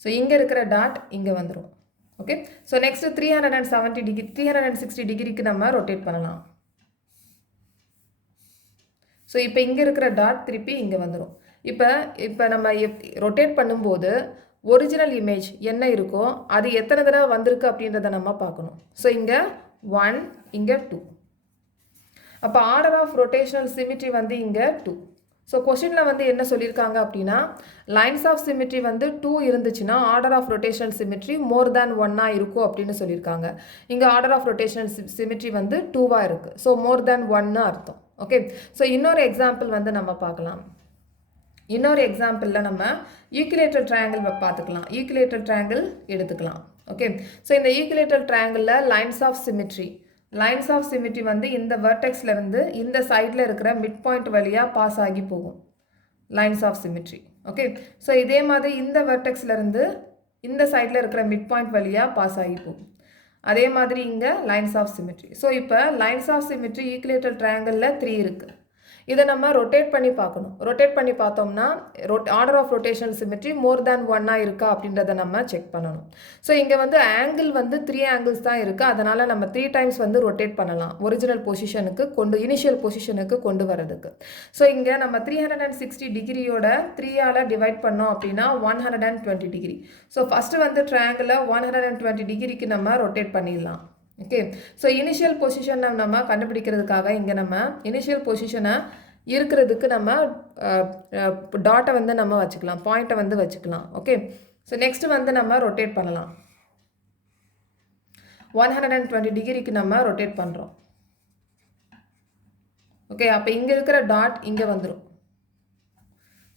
ஸோ இங்கே இருக்கிற டாட் இங்கே வந்துடும். ஓகே. ஸோ நெக்ஸ்ட்டு 360 டிகிரிக்கு நம்ம ரொட்டேட் பண்ணலாம். ஸோ இப்போ இங்கே இருக்கிற டாட் திருப்பி இங்கே வந்துடும். இப்போ நம்ம ரொட்டேட் பண்ணும்போது ஒரிஜினல் இமேஜ் என்ன இருக்கோ அது எத்தனை தடவை வந்திருக்கு அப்படின்றத நம்ம பார்க்கணும். ஸோ இங்கே 1, இங்கே 2. அப்போ ஆர்டர் ஆஃப் ரொட்டேஷனல் சிமிட்ரி வந்து இங்கே 2. ஸோ கொஸ்டினில் வந்து என்ன சொல்லியிருக்காங்க அப்படின்னா லைன்ஸ் ஆஃப் சிமிட்ரி வந்து 2 இருந்துச்சுன்னா order of rotational symmetry more than 1 இருக்கும் அப்படின்னு சொல்லியிருக்காங்க. இங்கே ஆர்டர் ஆஃப் ரொட்டேஷனல் சிமிட்ரி வந்து 2 இருக்குது. ஸோ மோர் தேன் 1 அர்த்தம். ஓகே. ஸோ இன்னொரு எக்ஸாம்பிள் வந்து நம்ம பார்க்கலாம். இன்னொரு எக்ஸாம்பிளில் நம்ம ஈக்குலேட்டர் ட்ரையாங்கிள் பார்த்துக்கலாம். ஈக்குலேட்டர் ட்ரையாங்கிள் எடுத்துக்கலாம். ஓகே. ஸோ இந்த ஈக்குலேட்டர் ட்ரையாங்கிளில் லைன்ஸ் ஆஃப் சிமிட்ரி வந்து இந்த வெர்டெக்ஸ்லேருந்து இந்த சைடில் இருக்கிற மிட் பாயிண்ட் வழியாக பாஸ் ஆகி போகும் lines of symmetry. Okay. So இதே மாதிரி இந்த வெர்டெக்ஸ்லேருந்து இந்த சைடில் இருக்கிற மிட் பாயிண்ட் வழியாக பாஸ் ஆகி போகும். அதே மாதிரி இங்கே லைன்ஸ் ஆஃப் சிமிட்ரி. ஸோ இப்போ லைன்ஸ் ஆஃப் சிமிட்ரி ஈக்குலேட்டர் ட்ரையாங்கிளில் 3 இருக்குது. இதை நம்ம ரொட்டேட் பண்ணி பார்க்கணும். ரொட்டேட் பண்ணி பார்த்தோம்னா ஆர்டர் ஆஃப் ரொட்டேஷனல் சிமெட்ரி மோர் தேன் ஒன்னாக இருக்கா அப்படின்றத நம்ம செக் பண்ணணும். ஸோ இங்கே வந்து ஆங்கிள் வந்து 3 ஆங்கிள்ஸ் தான் இருக்குது. அதனால் நம்ம 3 டைம்ஸ் வந்து ரொட்டேட் பண்ணலாம் ஒரிஜினல் பொசிஷனுக்கு இனிஷியல் பொசிஷனுக்கு கொண்டு வரதுக்கு. ஸோ இங்கே நம்ம 360 டிகிரியோட 3ஆல் டிவைட் பண்ணோம் அப்படின்னா 120 டிகிரி. ஸோ ஃபஸ்ட்டு வந்து ட்ரையாங்கிளை 120 டிகிரிக்கு நம்ம ரொட்டேட் பண்ணிடலாம். ஓகே, ஸோ இனிஷியல் பொசிஷனை நம்ம கண்டுபிடிக்கிறதுக்காக இங்கே நம்ம இனிஷியல் பொசிஷனை இருக்கிறதுக்கு நம்ம டாட்டை வந்து நம்ம வச்சுக்கலாம், பாயிண்ட்டை வந்து வச்சுக்கலாம். ஓகே, ஸோ நெக்ஸ்ட்டு வந்து நம்ம ரொட்டேட் பண்ணலாம். 120 டிகிரிக்கு நம்ம ரொட்டேட் பண்ணுறோம். ஓகே, அப்போ இங்கே இருக்கிற டாட் இங்கே வந்துடும்.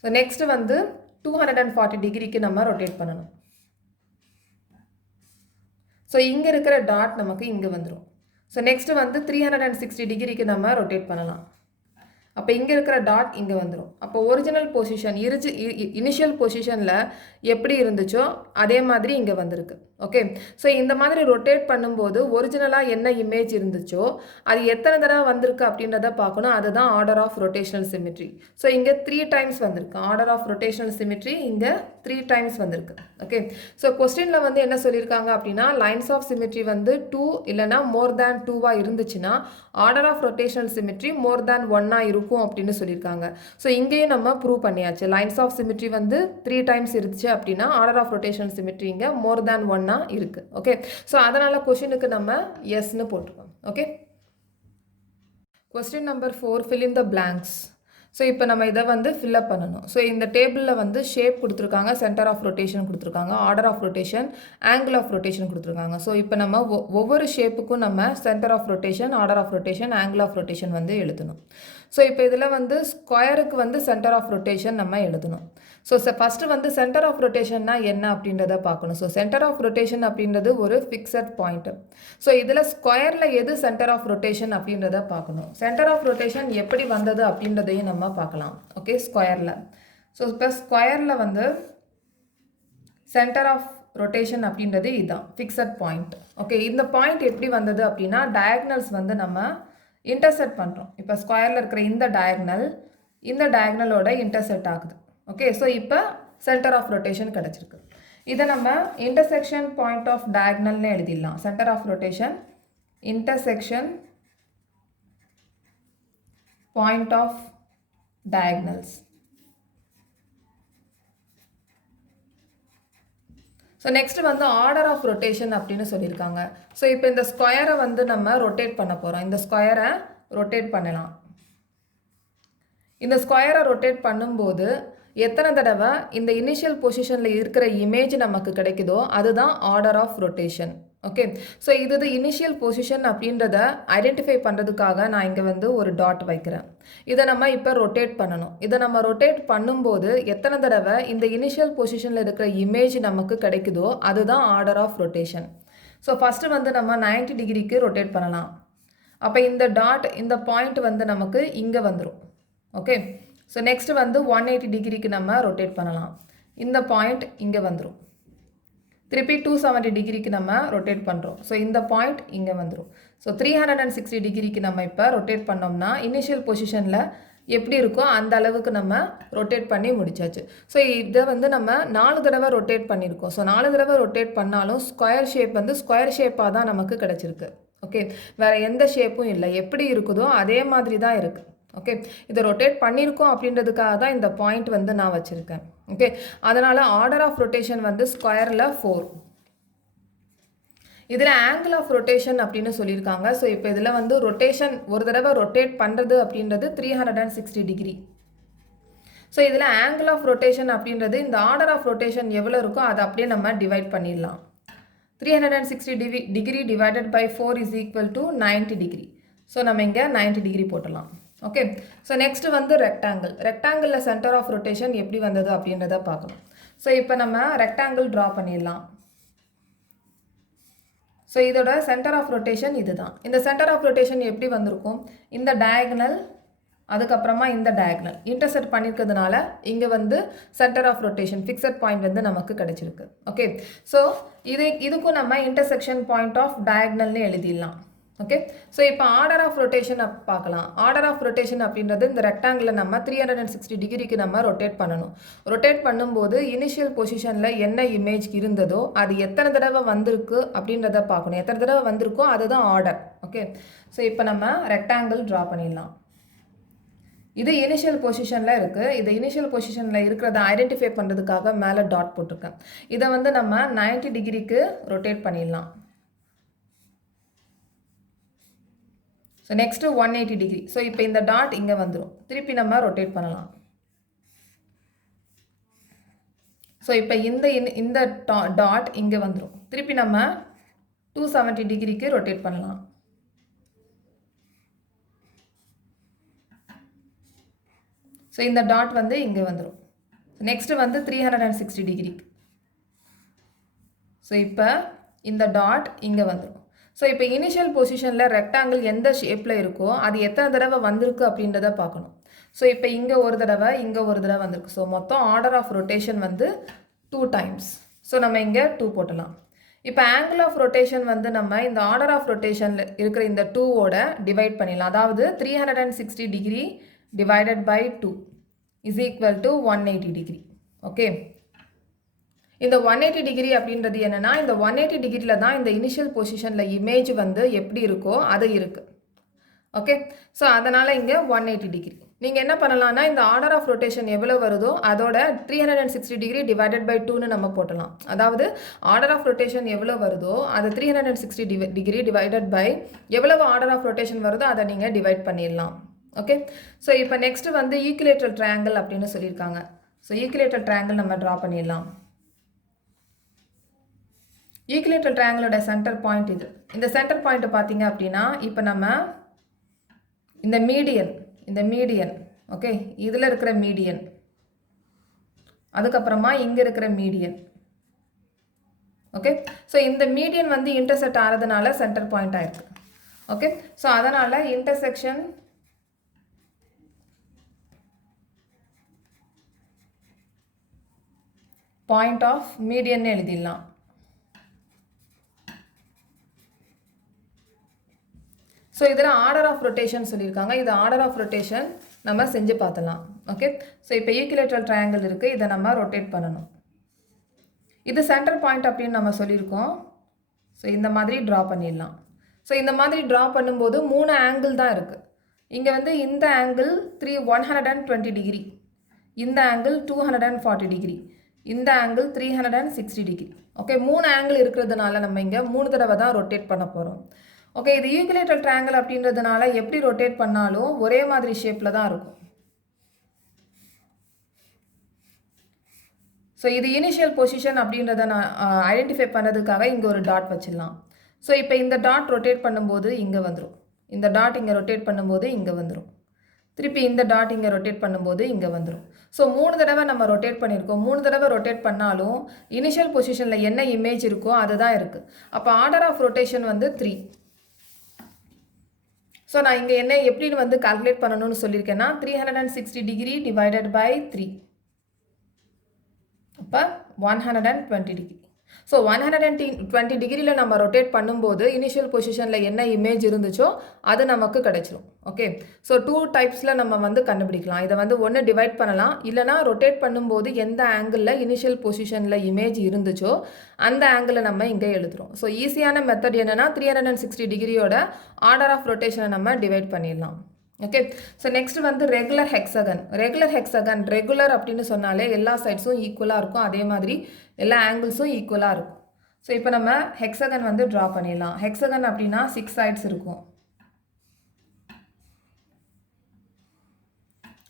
ஸோ நெக்ஸ்ட்டு வந்து 240 டிகிரிக்கு நம்ம ரொட்டேட் பண்ணணும். ஸோ இங்கே இருக்கிற டாட் நமக்கு இங்கே வந்துடும். ஸோ நெக்ஸ்ட்டு வந்து 360 டிகிரிக்கு நம்ம ரொட்டேட் பண்ணலாம். அப்போ இங்கே இருக்கிற டாட் இங்கே வந்துடும். அப்போ ஒரிஜினல் பொசிஷன் இனிஷியல் பொசிஷனில் எப்படி இருந்துச்சோ அதே மாதிரி இங்கே வந்திருக்கு. ஓகே, ஸோ இந்த மாதிரி ரொட்டேட் பண்ணும்போது ஒரிஜினலாக என்ன இமேஜ் இருந்துச்சோ அது எத்தனை தடவை வந்திருக்கு அப்படின்றத பார்க்கணும். அதுதான் order of rotational symmetry. So இங்கே 3 டைம்ஸ் வந்திருக்கு. ஆர்டர் ஆஃப் ரொட்டேஷனல் சிமெட்ரி இங்கே 3 டைம்ஸ் வந்திருக்கு. ஓகே, ஸோ கொஸ்டினில் வந்து என்ன சொல்லியிருக்காங்க அப்படின்னா லைன்ஸ் ஆஃப் சிமெட்ரி வந்து 2 இல்லைனா மோர் தேன் 2வாக இருந்துச்சுன்னா ஆர்டர் ஆஃப் ரொட்டேஷனல் சிமெட்ரி மோர் தேன் 1ஆக இருக்கும் அப்படின்னு சொல்லியிருக்காங்க. ஸோ இங்கேயும் நம்ம ப்ரூவ் பண்ணியாச்சு. லைன்ஸ் ஆஃப் சிமெட்ரி வந்து 3 டைம்ஸ் இருந்துச்சு அப்படின்னா ஆர்டர் ஆஃப் ரொட்டேஷனல் சிமெட்ரி இங்கே மோர் தேன் 1 இருக்கு. ஓகே, ஸோ அதனால கொஸ்டினுக்கு நம்ம எஸ்ன்னு போட்டுருக்கோம். Okay, question number 4 fill in the blanks. So இப்போ நம்ம இதை வந்து ஃபில்அப் பண்ணணும். ஸோ இந்த டேபிளில் வந்து ஷேப் கொடுத்துருக்காங்க, சென்டர் ஆஃப் ரொட்டேஷன் கொடுத்துருக்காங்க, order of rotation, angle of rotation கொடுத்துருக்காங்க. ஸோ இப்போ நம்ம ஒவ்வொரு ஷேப்புக்கும் நம்ம centre of rotation, order of rotation, angle of rotation வந்து எழுதணும். ஸோ இப்போ இதில் வந்து ஸ்கொயருக்கு வந்து சென்டர் ஆஃப் ரொட்டேஷன் நம்ம எழுதணும். ஸோ ஃபஸ்ட்டு வந்து சென்டர் ஆஃப் ரொட்டேஷன்னா என்ன அப்படின்றத பார்க்கணும். ஸோ சென்டர் ஆஃப் ரொட்டேஷன் அப்படின்றது ஒரு ஃபிக்ஸட் பாயிண்ட். ஸோ இதில் ஸ்கொயரில் எது சென்டர் ஆஃப் ரொட்டேஷன் அப்படின்றத பார்க்கணும். சென்டர் ஆஃப் ரொட்டேஷன் எப்படி வந்தது அப்படின்றதையும் நம்ம பார்க்கலாம். ஓகே, ஸ்கொயரில். ஸோ இப்போ ஸ்கொயரில் வந்து சென்டர் ஆஃப் ரொட்டேஷன் அப்படின்றது இதுதான் ஃபிக்ஸட் பாயிண்ட். ஓகே, இந்த பாயிண்ட் எப்படி வந்தது அப்படின்னா டயக்னல்ஸ் வந்து நம்ம இன்டர்செக்ட் பண்ணுறோம். இப்போ ஸ்கொயரில் இருக்கிற இந்த டயக்னலோட இன்டர்செக்ட் ஆகுது. ஓகே, ஸோ இப்போ சென்டர் ஆஃப் ரொட்டேஷன் கிடச்சிருக்கு. இதை நம்ம இன்டர்செக்ஷன் பாயிண்ட் ஆஃப் டயக்னல்னு எழுதிடலாம். Centre of rotation intersection point of diagonals. So next வந்து ஆர்டர் ஆஃப் ரொட்டேஷன் அப்படின்னு சொல்லியிருக்காங்க. ஸோ இப்போ இந்த ஸ்கொயரை வந்து நம்ம ரொட்டேட் பண்ண போகிறோம். இந்த ஸ்கொயரை ரொட்டேட் பண்ணலாம். இந்த ஸ்கொயரை ரொட்டேட் பண்ணும்போது எத்தனை தடவை இந்த இனிஷியல் பொசிஷனில் இருக்கிற இமேஜ் நமக்கு கிடைக்குதோ அதுதான் order of rotation. Okay, so இது இனிஷியல் பொசிஷன் அப்படின்றத ஐடென்டிஃபை பண்ணுறதுக்காக நான் இங்கே வந்து ஒரு டாட் வைக்கிறேன். இதை நம்ம இப்போ ரொட்டேட் பண்ணணும். இதை நம்ம ரொட்டேட் பண்ணும்போது எத்தனை தடவை இந்த இனிஷியல் பொசிஷனில் இருக்கிற இமேஜ் நமக்கு கிடைக்குதோ அதுதான் order of rotation. So first வந்து நம்ம 90 டிகிரிக்கு ரொட்டேட் பண்ணலாம். அப்போ இந்த டாட் இந்த பாயிண்ட் வந்து நமக்கு இங்கே வந்துடும். ஓகே, ஸோ நெக்ஸ்ட்டு வந்து 180 டிகிரிக்கு நம்ம ரொட்டேட் பண்ணலாம். இந்த பாயிண்ட் இங்கே வந்துடும். திருப்பி 270 டிகிரிக்கு நம்ம ரொட்டேட் பண்ணுறோம். ஸோ இந்த பாயிண்ட் இங்கே வந்துடும். ஸோ 360 டிகிரிக்கு நம்ம இப்போ ரொட்டேட் பண்ணோம்னா இனிஷியல் பொசிஷனில் எப்படி இருக்கோ அந்த அளவுக்கு நம்ம ரொட்டேட் பண்ணி முடிச்சாச்சு. ஸோ இதை வந்து நம்ம 4 தடவை ரொட்டேட் பண்ணியிருக்கோம். ஸோ 4 தடவை ரொட்டேட் பண்ணாலும் ஸ்கொயர் ஷேப் வந்து ஸ்கொயர் ஷேப்பாக தான் நமக்கு கிடச்சிருக்கு. ஓகே, வேறு எந்த ஷேப்பும் இல்லை, எப்படி இருக்குதோ அதே மாதிரி தான் இருக்குது. ஓகே, இதை ரொட்டேட் பண்ணியிருக்கோம் அப்படின்றதுக்காக தான் இந்த பாயிண்ட் வந்து நான் வச்சுருக்கேன். ஓகே, அதனால் ஆர்டர் ஆஃப் ரொட்டேஷன் வந்து ஸ்கொயரில் 4. இதில் ஆங்கிள் ஆஃப் ரொட்டேஷன் அப்படின்னு சொல்லியிருக்காங்க. ஸோ இப்போ இதில் வந்து ரொட்டேஷன் ஒரு தடவை ரொட்டேட் பண்ணுறது அப்படின்றது 360 டிகிரி. ஸோ இதில் ஆங்கிள் ஆஃப் ரொட்டேஷன் அப்படின்றது இந்த ஆர்டர் ஆஃப் ரொட்டேஷன் எவ்வளோ இருக்கோ அதை அப்படியே நம்ம டிவைட் பண்ணிடலாம். 360 degree divided by 4 is equal to 90 degree. So நம்ம இங்கே 90 டிகிரி போட்டலாம். ஓகே, ஸோ நெக்ஸ்ட் வந்து ரெக்டாங்கிளில் சென்டர் ஆஃப் ரொட்டேஷன் எப்படி வந்தது அப்படின்றத பார்க்கணும். ஸோ இப்போ நம்ம ரெக்டாங்கிள் ட்ரா பண்ணிடலாம். ஸோ இதோட சென்டர் ஆஃப் ரொட்டேஷன் இதுதான். இந்த சென்டர் ஆஃப் ரொட்டேஷன் எப்படி வந்திருக்கும், இந்த டயகனல் அதுக்கப்புறமா இந்த டயகனல் இன்டர்செக்ட் பண்ணியிருக்கிறதுனால இங்கே வந்து centre of rotation fixed point வந்து நமக்கு கிடைச்சிருக்கு. ஓகே, ஸோ இதுக்கும் நம்ம இன்டர்செக்ஷன் பாயிண்ட் ஆஃப் டயகனல்னு எழுதிடலாம். ஓகே. ஸோ இப்போ ஆர்டர் ஆஃப் ரொட்டேஷன் பார்க்கலாம். ஆர்டர் ஆஃப் ரொட்டேஷன் அப்படின்றது இந்த ரெக்டாங்கிளை நம்ம 360 டிகிரிக்கு நம்ம ரொட்டேட் பண்ணணும். ரொட்டேட் பண்ணும்போது இனிஷியல் பொசிஷனில் என்ன இமேஜ் இருந்ததோ அது எத்தனை தடவை வந்திருக்கு அப்படின்றத பார்க்கணும். எத்தனை தடவை வந்திருக்கோ அதுதான் ஆர்டர். ஓகே. ஸோ இப்போ நம்ம ரெக்டாங்கிள் ட்ரா பண்ணிடலாம். இது இனிஷியல் பொசிஷனில் இருக்குது. இது இனிஷியல் பொசிஷனில் இருக்கிறத ஐடென்டிஃபை பண்ணுறதுக்காக மேலே டாட் போட்டிருக்கேன். இதை வந்து நம்ம 90 டிகிரிக்கு ரொட்டேட் பண்ணிடலாம். So next 180 degree. ஸோ இப்போ இந்த டாட் இங்கே வந்துடும். திருப்பி நம்ம ரொட்டேட் பண்ணலாம். ஸோ இப்போ இந்த டாட் இங்கே வந்துடும். திருப்பி நம்ம 270 டிகிரிக்கு ரொட்டேட் பண்ணலாம். ஸோ இந்த டாட் வந்து இங்கே வந்துடும். நெக்ஸ்ட்டு வந்து 360 டிகிரி. ஸோ இப்போ இந்த டாட் இங்கே வந்துடும். ஸோ இப்போ இனிஷியல் பொசிஷனில் ரெக்டாங்கிள் எந்த ஷேப்பில் இருக்கோ அது எத்தனை தடவை வந்திருக்கு அப்படின்றத பார்க்கணும். ஸோ இப்போ இங்கே ஒரு தடவை, இங்கே ஒரு தடவை வந்திருக்கு. ஸோ மொத்தம் ஆர்டர் ஆஃப் ரொட்டேஷன் வந்து 2 டைம்ஸ். ஸோ நம்ம இங்கே 2 போட்டலாம். இப்போ ஆங்கிள் ஆஃப் ரொட்டேஷன் வந்து நம்ம இந்த ஆர்டர் ஆஃப் ரொட்டேஷனில் இருக்கிற இந்த 2ஓட டிவைட் பண்ணிடலாம். அதாவது 360 degree divided by 2 is equal to 180 degree. Okay. இந்த 180 டிகிரி அப்படின்றது என்னென்னா, இந்த 180 டிகிரியில் தான் இந்த இனிஷியல் பொசிஷனில் இமேஜ் வந்து எப்படி இருக்கோ அது இருக்குது. ஓகே. ஸோ அதனால் இங்கே 180 டிகிரி. நீங்கள் என்ன பண்ணலாம்னா, இந்த ஆர்டர் ஆஃப் ரொட்டேஷன் எவ்வளோ வருதோ அதோட 360 டிகிரி டிவைடட் பை 2ன்னு நம்ம போட்டலாம். அதாவது ஆர்டர் ஆஃப் ரொட்டேஷன் எவ்வளோ வருதோ அது 360 டிகிரி டிவைடட் பை எவ்வளவு ஆர்டர் ஆஃப் ரொட்டேஷன் வருதோ அதை நீங்கள் டிவைட் பண்ணிடலாம். ஓகே. ஸோ இப்போ நெக்ஸ்ட்டு வந்து ஈக்குலேட்டர் ட்ரையாங்கிள் அப்படின்னு சொல்லியிருக்காங்க. ஸோ ஈக்குலேட்டர் ட்ரையாங்கிள் நம்ம ட்ரா பண்ணிடலாம். ஈக்குலேட்டர் ட்ரையாங்கிளோட சென்டர் பாயிண்ட் இது. இந்த சென்டர் பாயிண்ட் பார்த்தீங்க அப்படின்னா இப்போ நம்ம இந்த மீடியன் ஓகே, இதில் இருக்கிற மீடியன், அதுக்கப்புறமா இங்கே இருக்கிற மீடியன். ஓகே. ஸோ இந்த மீடியன் வந்து இன்டர்செக்ட் ஆகிறதுனால சென்டர் பாயிண்ட் ஆயிருக்கு. ஓகே. ஸோ அதனால் இன்டர்செக்ஷன் பாயிண்ட் ஆஃப் மீடியன் எழுதிடலாம். ஸோ இதில் ஆர்டர் ஆஃப் ரொட்டேஷன் சொல்லியிருக்காங்க. இது ஆர்டர் ஆஃப் ரொட்டேஷன் நம்ம செஞ்சு பார்த்தலாம். ஓகே. ஸோ இப்போ ஈக்குலேட்டர் ட்ரையாங்கிள் இருக்குது. இதை நம்ம ரொட்டேட் பண்ணணும். இது சென்டர் பாயிண்ட் அப்படின்னு நம்ம சொல்லியிருக்கோம். ஸோ இந்த மாதிரி ட்ரா பண்ணிடலாம். ஸோ இந்த மாதிரி ட்ரா பண்ணும்போது 3 ஆங்கிள் தான் இருக்குது. இங்கே வந்து இந்த ஆங்கிள் 120 டிகிரி, இந்த ஆங்கிள் 240 டிகிரி, இந்த ஆங்கிள் 360 டிகிரி. ஓகே. 3 ஆங்கிள் இருக்கிறதுனால நம்ம இங்கே 3 தடவை தான் ரொட்டேட் பண்ண போகிறோம். ஓகே. இது ஈக்குலேட்டர் ட்ரையாங்கிள் அப்படின்றதுனால எப்படி ரொட்டேட் பண்ணாலும் ஒரே மாதிரி ஷேப்பில் தான் இருக்கும். ஸோ இது இனிஷியல் பொசிஷன் அப்படின்றத நான் ஐடென்டிஃபை பண்ணுறதுக்காக இங்கே ஒரு டாட் வச்சிடலாம். ஸோ இப்போ இந்த டாட் ரொட்டேட் பண்ணும்போது இங்கே வந்துடும். இந்த டாட் இங்கே ரொட்டேட் பண்ணும்போது இங்கே வந்துடும். திருப்பி இந்த டாட் இங்கே ரொட்டேட் பண்ணும்போது இங்கே வந்துடும். ஸோ 3 தடவை நம்ம ரொட்டேட் பண்ணியிருக்கோம். 3 தடவை ரொட்டேட் பண்ணாலும் இனிஷியல் பொசிஷனில் என்ன இமேஜ் இருக்கோ அதுதான் இருக்குது. அப்போ ஆர்டர் ஆஃப் ரொட்டேஷன் வந்து 3. ஸோ நான் இங்கே என்ன எப்படின்னு வந்து கால்குலேட் பண்ணணும்னு சொல்லியிருக்கேன்னா 360 டிகிரி டிவைடட் பை 3. அப்போ 120 டிகிரி. ஸோ 120 டிகிரியில் நம்ம ரொட்டேட் பண்ணும்போது இனிஷியல் பொசிஷனில் என்ன இமேஜ் இருந்துச்சோ அது நமக்கு கிடைச்சிரும். ஓகே. ஸோ 2 டைப்ஸில் நம்ம வந்து கண்டுபிடிக்கலாம். இதை வந்து ஒன்று டிவைட் பண்ணலாம், இல்லைனா ரொட்டேட் பண்ணும்போது எந்த ஆங்கிளில் இனிஷியல் பொசிஷனில் இமேஜ் இருந்துச்சோ அந்த ஆங்கிளை நம்ம இங்கே எழுதுகிறோம். ஸோ ஈஸியான மெத்தட் என்னென்னா 360 டிகிரியோட ஆர்டர் ஆஃப் ரொட்டேஷனை நம்ம டிவைட் பண்ணிடலாம். ஓகே. ஸோ நெக்ஸ்ட் வந்து ரெகுலர் ஹெக்ஸகன். ரெகுலர் அப்படின்னு சொன்னாலே எல்லா சைட்ஸும் ஈக்குவலாக இருக்கும், அதே மாதிரி எல்லா ஆங்கிள்ஸும் ஈக்குவலாக இருக்கும். ஸோ இப்போ நம்ம ஹெக்ஸகன் வந்து ட்ரா பண்ணிடலாம். ஹெக்ஸகன் அப்படின்னா 6 சைட்ஸ் இருக்கும்.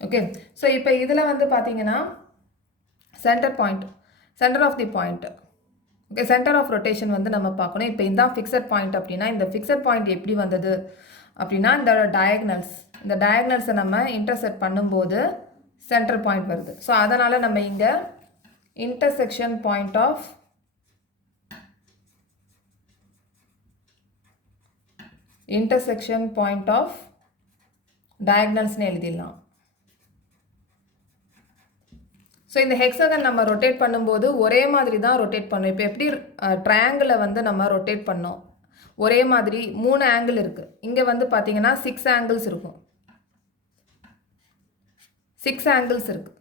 ஓகே. ஸோ இப்போ இதில் வந்து பார்த்தீங்கன்னா centre of the point. Okay. Centre of rotation வந்து நம்ம பார்க்கணும். இப்போ இதுதான் ஃபிக்ஸட் பாயிண்ட் அப்படின்னா இந்த ஃபிக்ஸட் பாயிண்ட் எப்படி வந்தது அப்படின்னா இந்த டயக்னல்ஸை நம்ம இன்டர்செக்ட் பண்ணும்போது சென்டர் பாயிண்ட் வருது. ஸோ அதனால் நம்ம இங்கே இன்டர்செக்ஷன் பாயிண்ட் ஆஃப் டயக்னல்ஸ்னு எழுதிடலாம். ஸோ இந்த ஹெக்ஸகன் நம்ம ரொட்டேட் பண்ணும்போது ஒரே மாதிரி தான் ரொட்டேட் பண்ணோம். இப்போ எப்படி ட்ரையாங்கிளை வந்து நம்ம ரொட்டேட் பண்ணோம், ஒரே மாதிரி 3 ஆங்கிள் இருக்குது. இங்கே வந்து பார்த்தீங்கன்னா 6 ஆங்கிள்ஸ் இருக்கும். 6 ஆங்கிள்ஸ் இருக்குது.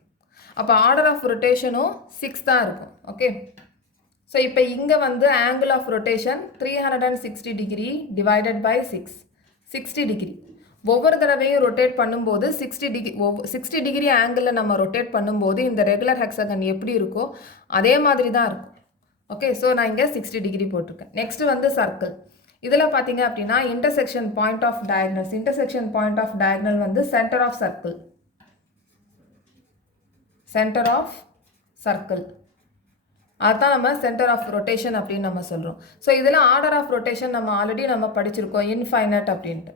அப்போ ஆர்டர் ஆஃப் ரொட்டேஷனும் 6 தான் இருக்கும். ஓகே, ஸோ இப்போ இங்கே வந்து angle of rotation 360 degree divided by 60 degree. ஒவ்வொரு தடவையும் ரொட்டேட் பண்ணும்போது 60 டிகிரி ஆங்கிளில் நம்ம ரொட்டேட் பண்ணும்போது இந்த ரெகுலர் ஹெக்ஸாகன் எப்படி இருக்கோ அதே மாதிரி தான் இருக்கும். ஓகே, ஸோ நான் இங்கே 60 டிகிரி போட்டிருக்கேன். நெக்ஸ்ட் வந்து சர்க்கிள். இதில் பார்த்தீங்க அப்படின்னா intersection point of diagonals. Intersection point of diagonal வந்து centre of circle. Centre of circle அதுதான் நம்ம சென்டர் ஆஃப் ரொட்டேஷன் அப்படின்னு நம்ம சொல்கிறோம். ஸோ இதில் ஆர்டர் ஆஃப் ரொட்டேஷன் நம்ம ஆல்ரெடி நம்ம படிச்சிருக்கோம், இன்ஃபைனட் அப்படின்ட்டு.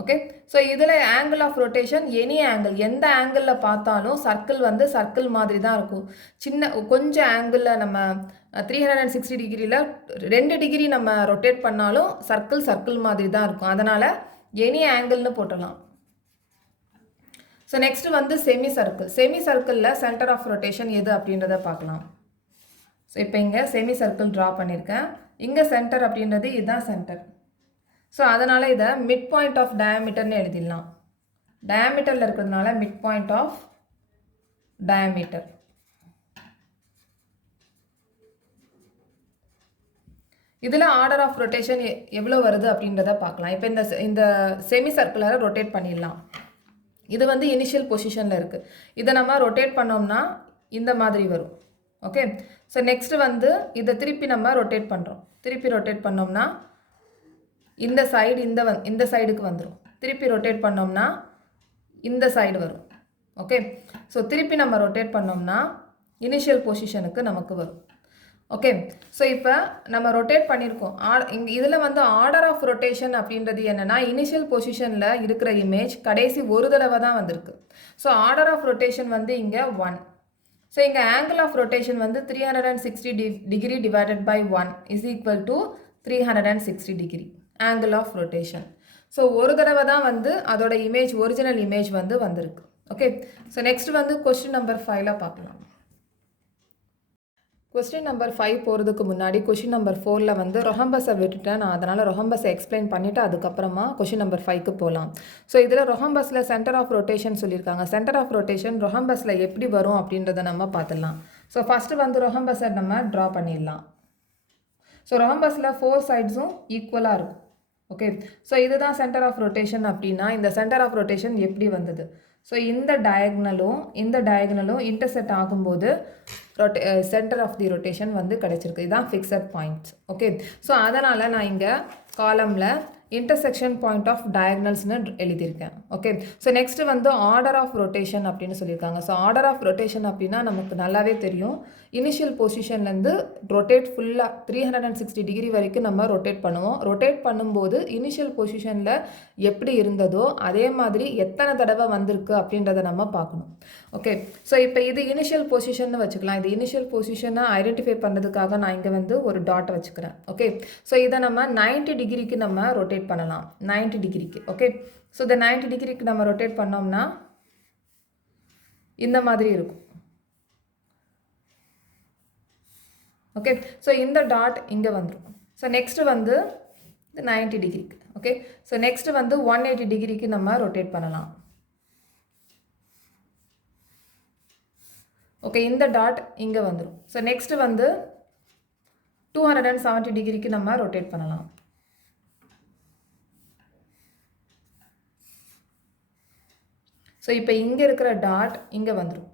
ஓகே, ஸோ இதில் angle of rotation any angle, எந்த ஆங்கிளில் பார்த்தாலும் சர்க்கிள் வந்து சர்க்கிள் மாதிரி தான் இருக்கும். கொஞ்சம் ஆங்கிளில் நம்ம 360 டிகிரியில் 2 டிகிரி நம்ம ரொட்டேட் பண்ணாலும் சர்க்கிள் மாதிரி தான் இருக்கும். அதனால் எனி ஆங்கிள்னு போட்டலாம். ஸோ நெக்ஸ்ட் வந்து செமி சர்க்கிள். செமி சர்க்கிளில் சென்டர் ஆஃப் ரொட்டேஷன் எது அப்படின்றத பார்க்கலாம். ஸோ இப்போ இங்கே செமி சர்க்கிள் ட்ரா பண்ணியிருக்கேன். இங்கே சென்டர் அப்படின்றது இதுதான் சென்டர். ஸோ அதனால் இதை மிட் பாயிண்ட் ஆஃப் டயாமீட்டர்னு எழுதிடலாம். டயாமீட்டரில் இருக்கிறதுனால மிட் பாயிண்ட் ஆஃப் டயாமீட்டர். இதில் ஆர்டர் ஆஃப் ரொட்டேஷன் எவ்வளோ வருது அப்படின்றத பார்க்கலாம். இப்போ இந்த செமி சர்க்குலரை ரொட்டேட் பண்ணிடலாம். இது வந்து இனிஷியல் பொசிஷனில் இருக்குது. இதை நம்ம ரொட்டேட் பண்ணோம்னா இந்த மாதிரி வரும். ஓகே, ஸோ நெக்ஸ்ட்டு வந்து இதை திருப்பி நம்ம ரொட்டேட் பண்ணுறோம். திருப்பி ரொட்டேட் பண்ணோம்னா இந்த சைடு இந்த சைடுக்கு வந்துடும். திருப்பி ரொட்டேட் பண்ணோம்னா இந்த சைடு வரும். ஓகே, ஸோ திருப்பி நம்ம ரொட்டேட் பண்ணோம்னா இனிஷியல் பொசிஷனுக்கு நமக்கு வரும். ஓகே, ஸோ இப்போ நம்ம ரொட்டேட் பண்ணியிருக்கோம். இதில் வந்து ஆர்டர் ஆஃப் ரொட்டேஷன் அப்படின்றது என்னென்னா இனிஷியல் பொசிஷனில் இருக்கிற இமேஜ் கடைசி ஒரு தடவை தான் வந்திருக்கு. ஸோ ஆர்டர் ஆஃப் ரொட்டேஷன் வந்து இங்கே 1. ஸோ இங்கே ஆங்கிள் ஆஃப் ரொட்டேஷன் வந்து 360 degree divided by 1 is equal to 360 degree angle of rotation. So ஒரு தடவை தான் வந்து அதோட இமேஜ் ஒரிஜினல் இமேஜ் வந்து வந்திருக்கு. ஓகே, ஸோ நெக்ஸ்ட் வந்து கொஸ்டின் நம்பர் 5ல் பார்க்கலாம். கொஸ்டின் நம்பர் 5 போகிறதுக்கு முன்னாடி கொஸ்டின் நம்பர் 4ல் வந்து ரொஹம்பஸை விட்டுட்டேன் நான். அதனால் ரொஹம்பஸை எக்ஸ்பிளைன் பண்ணிவிட்டு அதுக்கப்புறமா கொஸ்டின் நம்பர் 5க்கு போகலாம். ஸோ இதில் ரொஹம்பஸில் சென்டர் ஆஃப் ரொட்டேஷன் சொல்லியிருக்காங்க. சென்டர் ஆஃப் ரொட்டேஷன் ரொஹம்பஸில் எப்படி வரும் அப்படின்றத நம்ம பார்த்துடலாம். ஸோ ஃபஸ்ட்டு வந்து ரொஹம்பஸை நம்ம ட்ரா பண்ணிடலாம். ஸோ ரொஹம்பஸில் 4 சைட்ஸும் ஈக்குவலாக இருக்கும். ஓகே, ஸோ இதுதான் சென்டர் ஆஃப் ரொட்டேஷன் அப்படின்னா இந்த சென்டர் ஆஃப் ரொட்டேஷன் எப்படி வந்தது? ஸோ இந்த டயகனலும் இன்டர்செக்ட் ஆகும்போது சென்டர் ஆஃப் தி ரொட்டேஷன் வந்து கிடச்சிருக்கு. இதுதான் ஃபிக்ஸட் பாயிண்ட்ஸ். ஓகே, ஸோ அதனால் நான் இங்கே காலமில் இன்டர்செக்ஷன் பாயிண்ட் ஆஃப் டயகனல்ஸ்னு எழுதியிருக்கேன். ஓகே, ஸோ நெக்ஸ்ட்டு வந்து ஆர்டர் ஆஃப் ரொட்டேஷன் அப்படின்னு சொல்லியிருக்காங்க. ஸோ ஆர்டர் ஆஃப் ரொட்டேஷன் அப்படின்னா நமக்கு நல்லாவே தெரியும். இனிஷியல் பொசிஷன்லேருந்து ரொட்டேட் ஃபுல்லாக 360 டிகிரி வரைக்கும் நம்ம ரொட்டேட் பண்ணுவோம். ரொட்டேட் பண்ணும்போது இனிஷியல் பொசிஷனில் எப்படி இருந்ததோ அதே மாதிரி எத்தனை தடவை வந்திருக்கு அப்படின்றத நம்ம பார்க்கணும். ஓகே, ஸோ இப்போ இது இனிஷியல் பொசிஷன்னு வச்சுக்கலாம். இது இனிஷியல் பொசிஷனை ஐடென்டிஃபை பண்ணுறதுக்காக நான் இங்கே வந்து ஒரு டாட் வச்சுக்கிறேன். ஓகே, ஸோ இதை நம்ம 90 டிகிரிக்கு நம்ம ரொட்டேட் பண்ணலாம். 90 டிகிரிக்கு. ஓகே, ஸோ இந்த 90 டிகிரிக்கு நம்ம ரொட்டேட் பண்ணோம்னா இந்த மாதிரி இருக்கும். ஓகே, ஸோ இந்த டாட் இங்கே வந்துடும். ஸோ நெக்ஸ்ட்டு வந்து 90 டிகிரிக்கு. ஓகே, ஸோ நெக்ஸ்ட்டு வந்து 180 டிகிரிக்கு நம்ம ரொட்டேட் பண்ணலாம். ஓகே, இந்த டாட் இங்கே வந்துடும். ஸோ நெக்ஸ்ட்டு வந்து 270 டிகிரிக்கு நம்ம ரொட்டேட் பண்ணலாம். ஸோ இப்போ இங்கே இருக்கிற டாட் இங்கே வந்துடும்.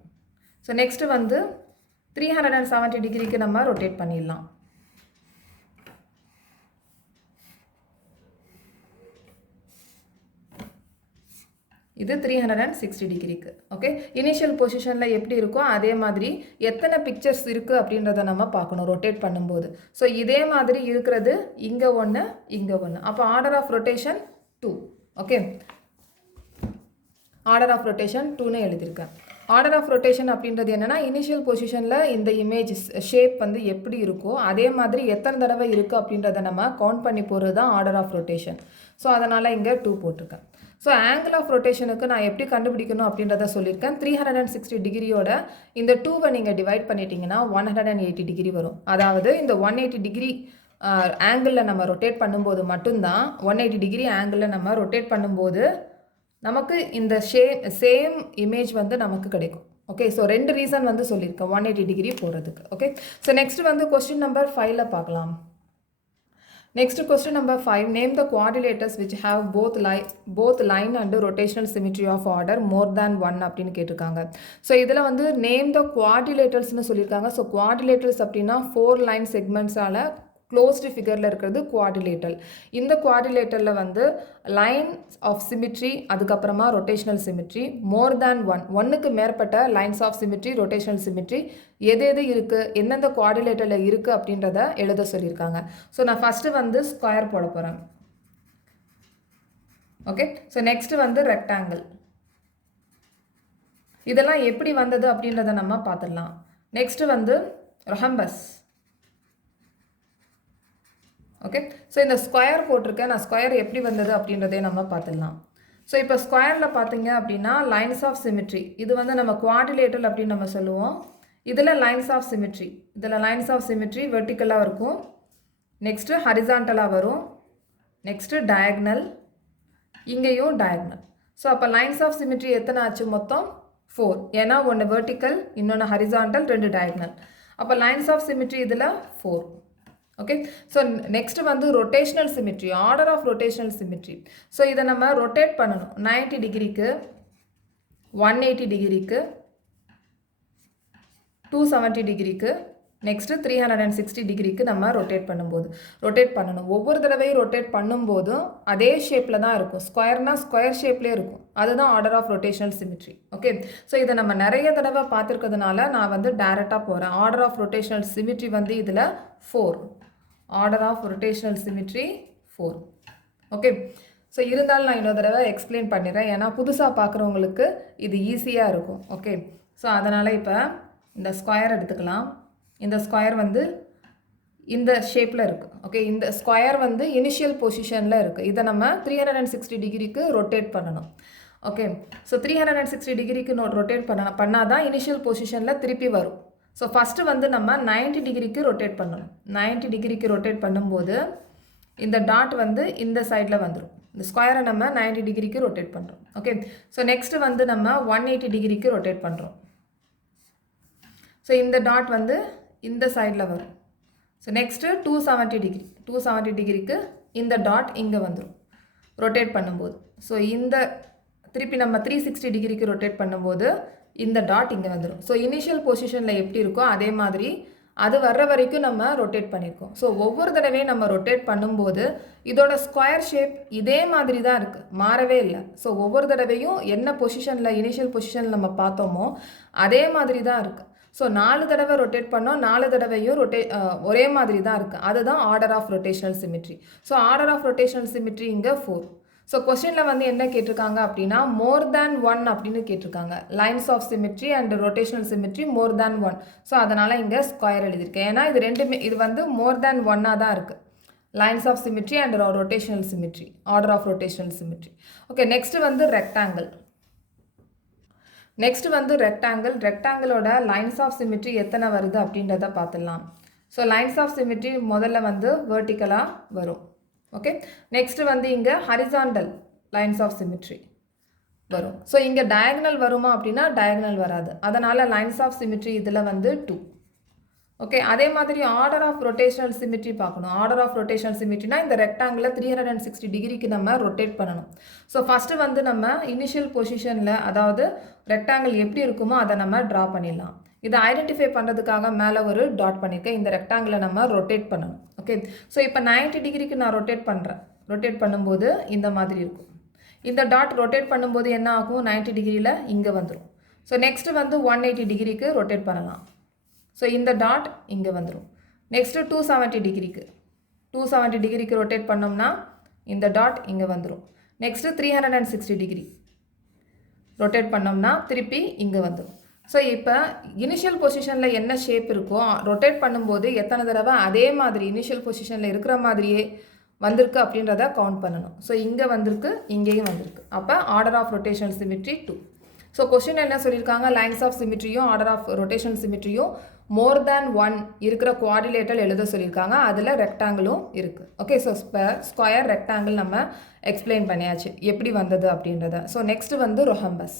ஸோ நெக்ஸ்ட்டு வந்து 370 டிகிரிக்கு நம்ம ரொட்டேட் பண்ணிடலாம். இது 360 டிகிரிக்கு. ஓகே, இனிஷியல் பொசிஷனில் எப்படி இருக்கோ அதே மாதிரி எத்தனை பிக்சர்ஸ் இருக்குது அப்படின்றத நம்ம பார்க்கணும் ரொட்டேட் பண்ணும்போது. ஸோ இதே மாதிரி இருக்கிறது இங்கே ஒன்று இங்கே ஒன்று. அப்போ order of rotation 2. Okay, order of rotation 2ன்னு எழுதியிருக்கேன். ஆர்டர் ஆஃப் ரொட்டேஷன் அப்படின்றது என்னென்னா இனிஷியல் பொசிஷனில் இந்த இமேஜ் ஷேப் வந்து எப்படி இருக்கோ அதே மாதிரி எத்தனை தடவை இருக்குது அப்படின்றத நம்ம கவுண்ட் பண்ணி போகிறது தான் ஆர்டர் ஆஃப் ரொட்டேஷன். ஸோ அதனால் இங்கே 2 போட்டிருக்கேன். ஸோ ஆங்கிள் ஆஃப் ரொட்டேஷனுக்கு நான் எப்படி கண்டுபிடிக்கணும் அப்படின்றத சொல்லியிருக்கேன். 360 டிகிரியோட இந்த 2வை நீங்கள் டிவைட் பண்ணிட்டீங்கன்னா 180 டிகிரி வரும். அதாவது இந்த 180 டிகிரி ஆங்கிளில் நம்ம ரொட்டேட் பண்ணும்போது மட்டும்தான் 180 டிகிரி ஆங்கிளில் நம்ம ரொட்டேட் பண்ணும்போது நமக்கு இந்த சேம் இமேஜ் வந்து நமக்கு கிடைக்கும். ஓகே, ஸோ 2 ரீசன் வந்து சொல்லியிருக்கேன் 180 டிகிரி போகிறதுக்கு. ஓகே, ஸோ நெக்ஸ்ட் வந்து கொஸ்டின் நம்பர் 5ல் பார்க்கலாம். Next question number 5. Name the quadrilaters which have both line and rotational symmetry of order more than 1 அப்படின்னு கேட்டிருக்காங்க. ஸோ இதில் வந்து name the quadrilatersனு சொல்லியிருக்காங்க. ஸோ quadrilaters அப்படின்னா 4 line segmentsஆல க்ளோஸ்டு ஃபிகரில் இருக்கிறது குவாடிலேட்டர். இந்த குவாடிலேட்டரில் வந்து லைன் ஆஃப் சிமிட்ரி, அதுக்கப்புறமா ரொட்டேஷனல் சிமிட்ரி, மோர் தேன் ஒன்னுக்கு மேற்பட்ட lines of symmetry, rotational symmetry எது இருக்குது, எந்தெந்த குவாடிலேட்டரில் இருக்குது அப்படின்றத எழுத சொல்லியிருக்காங்க. ஸோ நான் ஃபஸ்ட்டு வந்து ஸ்கொயர் போட போகிறேன். ஓகே, ஸோ நெக்ஸ்ட்டு வந்து ரெக்டாங்கிள். இதெல்லாம் எப்படி வந்தது அப்படின்றத நம்ம பார்த்துடலாம். நெக்ஸ்ட்டு வந்து ரொஹம்பஸ். ஓகே, ஸோ இந்த ஸ்கொயர் போட்டிருக்கேன். நான் ஸ்கொயர் எப்படி வந்தது அப்படின்றதே நம்ம பார்த்துடலாம். ஸோ இப்போ ஸ்கொயரில் பார்த்தீங்க அப்படின்னா லைன்ஸ் ஆஃப் சிமிட்ரி, இது வந்து நம்ம குவாடிலேட்டர் அப்படின்னு நம்ம சொல்லுவோம். இதில் லைன்ஸ் ஆஃப் சிமிட்ரி, இதில் லைன்ஸ் ஆஃப் சிமிட்ரி வெர்டிக்கலாக இருக்கும், நெக்ஸ்ட்டு ஹரிசாண்டலாக வரும், நெக்ஸ்ட்டு டயக்னல், இங்கேயும் டயக்னல். ஸோ அப்போ லைன்ஸ் ஆஃப் சிமிட்ரி எத்தனை ஆச்சு? மொத்தம் 4. ஏன்னா ஒன்று வெர்டிக்கல், இன்னொன்று ஹரிசாண்டல், 2 டயக்னல். அப்போ லைன்ஸ் ஆஃப் சிமிட்ரி இதில் 4. ஓகே, ஸோ நெக்ஸ்ட்டு வந்து rotational symmetry, order of rotational symmetry. So இதை நம்ம ரொட்டேட் பண்ணணும் 90 டிகிரிக்கு, 180 டிகிரிக்கு, 270 டிகிரிக்கு, நெக்ஸ்ட்டு 360 டிகிரிக்கு நம்ம ரொட்டேட் பண்ணணும். ஒவ்வொரு தடவையும் ரொட்டேட் பண்ணும்போதும் அதே ஷேப்பில் தான் இருக்கும். ஸ்கொயர்னால் ஸ்கொயர் ஷேப்லேயே இருக்கும். அதுதான் order of rotational symmetry. Okay, so இதை நம்ம நிறைய தடவை பார்த்துருக்கிறதுனால நான் வந்து டைரெக்டாக போகிறேன். ஆர்டர் ஆஃப் ரொட்டேஷனல் சிமிட்ரி வந்து இதில் 4. Order of rotational symmetry 4. Okay, so இருந்தாலும் நான் இன்னொரு தடவை எக்ஸ்பிளைன் பண்ணிடுறேன், ஏன்னா புதுசாக பார்க்குறவங்களுக்கு இது ஈஸியாக இருக்கும். ஓகே, ஸோ அதனால் இப்போ இந்த ஸ்கொயர் எடுத்துக்கலாம். இந்த ஸ்கொயர் வந்து இந்த ஷேப்பில் இருக்குது. ஓகே, இந்த ஸ்கொயர் வந்து இனிஷியல் பொசிஷனில் இருக்குது. இதை நம்ம 360 டிகிரிக்கு ரொட்டேட் பண்ணணும். ஓகே, ஸோ 360 டிகிரிக்கு ரொட்டேட் பண்ணால் தான் இனிஷியல் பொசிஷனில் திருப்பி வரும். ஸோ ஃபஸ்ட்டு வந்து நம்ம 90 டிகிரிக்கு ரொட்டேட் பண்ணணும். 90 டிகிரிக்கு ரொட்டேட் பண்ணும்போது இந்த டாட் வந்து இந்த சைடில் வந்துடும். இந்த ஸ்கொயரை நம்ம 90 டிகிரிக்கு ரொட்டேட் பண்ணுறோம். ஓகே, ஸோ நெக்ஸ்ட்டு வந்து நம்ம 180 டிகிரிக்கு ரொட்டேட் பண்ணுறோம். ஸோ இந்த டாட் வந்து இந்த சைடில் வரும். ஸோ நெக்ஸ்ட்டு 270 டிகிரிக்கு இந்த டாட் இங்கே வந்துடும் ரொட்டேட் பண்ணும்போது. ஸோ இந்த திருப்பி நம்ம 360 டிகிரிக்கு ரொட்டேட் பண்ணும்போது இந்த டாட் இங்கே வந்துடும். ஸோ இனிஷியல் பொசிஷனில் எப்படி இருக்கோ அதே மாதிரி அது வர்ற வரைக்கும் நம்ம ரொட்டேட் பண்ணியிருக்கோம். ஸோ ஒவ்வொரு தடவையும் நம்ம ரொட்டேட் பண்ணும்போது இதோட ஸ்கொயர் ஷேப் இதே மாதிரி தான் இருக்குது, மாறவே இல்லை. ஸோ ஒவ்வொரு தடவையும் என்ன பொசிஷனில் இனிஷியல் பொசிஷனில் நம்ம பார்த்தோமோ அதே மாதிரி தான் இருக்குது. ஸோ 4 தடவை ரொட்டேட் பண்ணோம், 4 தடவையும் ஒரே மாதிரி தான் இருக்குது. அதுதான் order of rotational symmetry. So order of rotational symmetry இங்கே 4. ஸோ கொஸ்டினில் வந்து என்ன கேட்டிருக்காங்க அப்படின்னா மோர் தேன் 1 அப்படின்னு கேட்டிருக்காங்க. Lines of symmetry and rotational symmetry more than 1. So அதனால் இங்கே ஸ்கொயர் எழுதியிருக்கேன். ஏன்னா இது ரெண்டுமே இது வந்து மோர் தேன் 1ஆக தான் இருக்குது. Lines of symmetry and rotational symmetry, order of rotational symmetry. Okay, next வந்து ரெக்டாங்கிள். ரெக்டாங்கிளோட லைன்ஸ் ஆஃப் சிமிட்ரி எத்தனை வருது அப்படின்றத பார்த்துடலாம். ஸோ லைன்ஸ் ஆஃப் சிமிட்ரி முதல்ல வந்து வெர்டிக்கலாக வரும். ஓகே, நெக்ஸ்ட்டு வந்து இங்கே ஹரிசாண்டல் லைன்ஸ் ஆஃப் சிமிட்ரி வரும். ஸோ இங்கே டயகனல் வருமா அப்படின்னா டயகனல் வராது. அதனால் லைன்ஸ் ஆஃப் சிமிட்ரி இதில் வந்து 2. ஓகே, அதே மாதிரி ஆர்டர் ஆஃப் ரொட்டேஷனல் சிமிட்ரி பார்க்கணும். ஆர்டர் ஆஃப் ரொட்டேஷனல் சிமிட்ரினா இந்த ரெக்டாங்கிளை 360 டிகிரிக்கு நம்ம ரொட்டேட் பண்ணணும். ஸோ ஃபஸ்ட்டு வந்து நம்ம இனிஷியல் பொசிஷனில், அதாவது ரெக்டாங்கிள் எப்படி இருக்குமோ அதை நம்ம ட்ரா பண்ணிடலாம். இதை ஐடென்டிஃபை பண்ணுறதுக்காக மேலே ஒரு டாட் பண்ணியிருக்கேன். இந்த ரெக்டாங்கிளை நம்ம ரொட்டேட் பண்ணணும். ஓகே, ஸோ இப்போ 90 டிகிரிக்கு நான் ரொட்டேட் பண்ணுறேன். ரொட்டேட் பண்ணும்போது இந்த மாதிரி இருக்கும். இந்த டாட் ரொட்டேட் பண்ணும்போது என்ன ஆகும்? 90 டிகிரியில் இங்கே வந்துடும். ஸோ நெக்ஸ்ட்டு வந்து 180 டிகிரிக்கு ரொட்டேட் பண்ணலாம். ஸோ இந்த டாட் இங்கே வந்துடும். நெக்ஸ்ட்டு 270 டிகிரிக்கு ரொட்டேட் பண்ணோம்னா இந்த டாட் இங்கே வந்துடும். நெக்ஸ்ட்டு 360 டிகிரி ரொட்டேட் பண்ணோம்னா திருப்பி இங்கே வந்துடும். ஸோ இப்போ இனிஷியல் பொசிஷனில் என்ன ஷேப் இருக்கோ ரொட்டேட் பண்ணும்போது எத்தனை தடவை அதே மாதிரி இனிஷியல் பொசிஷனில் இருக்கிற மாதிரியே வந்திருக்கு அப்படின்றத கவுண்ட் பண்ணணும். ஸோ இங்கே வந்திருக்கு, இங்கேயும் வந்திருக்கு. அப்போ order of rotational symmetry 2. So question என்ன சொல்லியிருக்காங்க, லைன்ஸ் ஆஃப் சிமிட்ரியும் ஆர்டர் ஆஃப் ரொட்டேஷனல் சிமிட்ரியும் மோர் தேன் ஒன் இருக்கிற குவாடிலேட்டர் எழுத சொல்லியிருக்காங்க. அதில் ரெக்டாங்கிளும் இருக்குது. ஓகே, ஸோ ஸ்கொயர் ரெக்டாங்கிள் நம்ம எக்ஸ்பிளைன் பண்ணியாச்சு எப்படி வந்தது அப்படின்றத. ஸோ நெக்ஸ்ட் வந்து ரொஹம்பஸ்.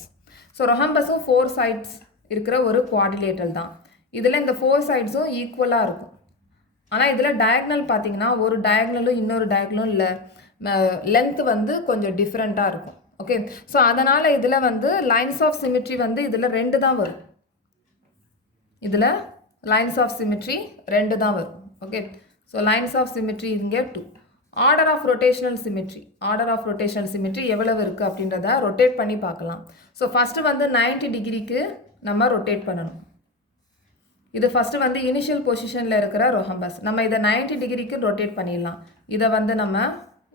ஸோ ரொஹம்பஸும் 4 சைட்ஸ் இருக்கிற ஒரு குவாடிலேட்டர் தான். இதில் இந்த 4 சைட்ஸும் ஈக்குவலாக இருக்கும். ஆனால் இதில் டயக்னல் பார்த்தீங்கன்னா ஒரு டயக்னலும் இன்னொரு டயக்னலும் இல்லை, லென்த் வந்து கொஞ்சம் டிஃப்ரெண்ட்டாக இருக்கும். ஓகே, ஸோ அதனால் இதில் வந்து லைன்ஸ் ஆஃப் சிமிட்ரி வந்து இதில் 2 தான் வரும். இதில் லைன்ஸ் ஆஃப் சிமிட்ரி 2 தான் வரும். Okay, so lines of symmetry இங்கே 2. ஆர்டர் ஆஃப் ரொட்டேஷனல் சிமிட்ரி எவ்வளவு இருக்குது அப்படின்றத ரொட்டேட் பண்ணி பார்க்கலாம். ஸோ ஃபஸ்ட்டு வந்து 90 டிகிரிக்கு நம்ம ரொட்டேட் பண்ணணும். இது ஃபஸ்ட்டு வந்து இனிஷியல் பொசிஷனில் இருக்கிற ரொஹம்பஸ். நம்ம இதை 90 டிகிரிக்கு ரொட்டேட் பண்ணிடலாம். இதை வந்து நம்ம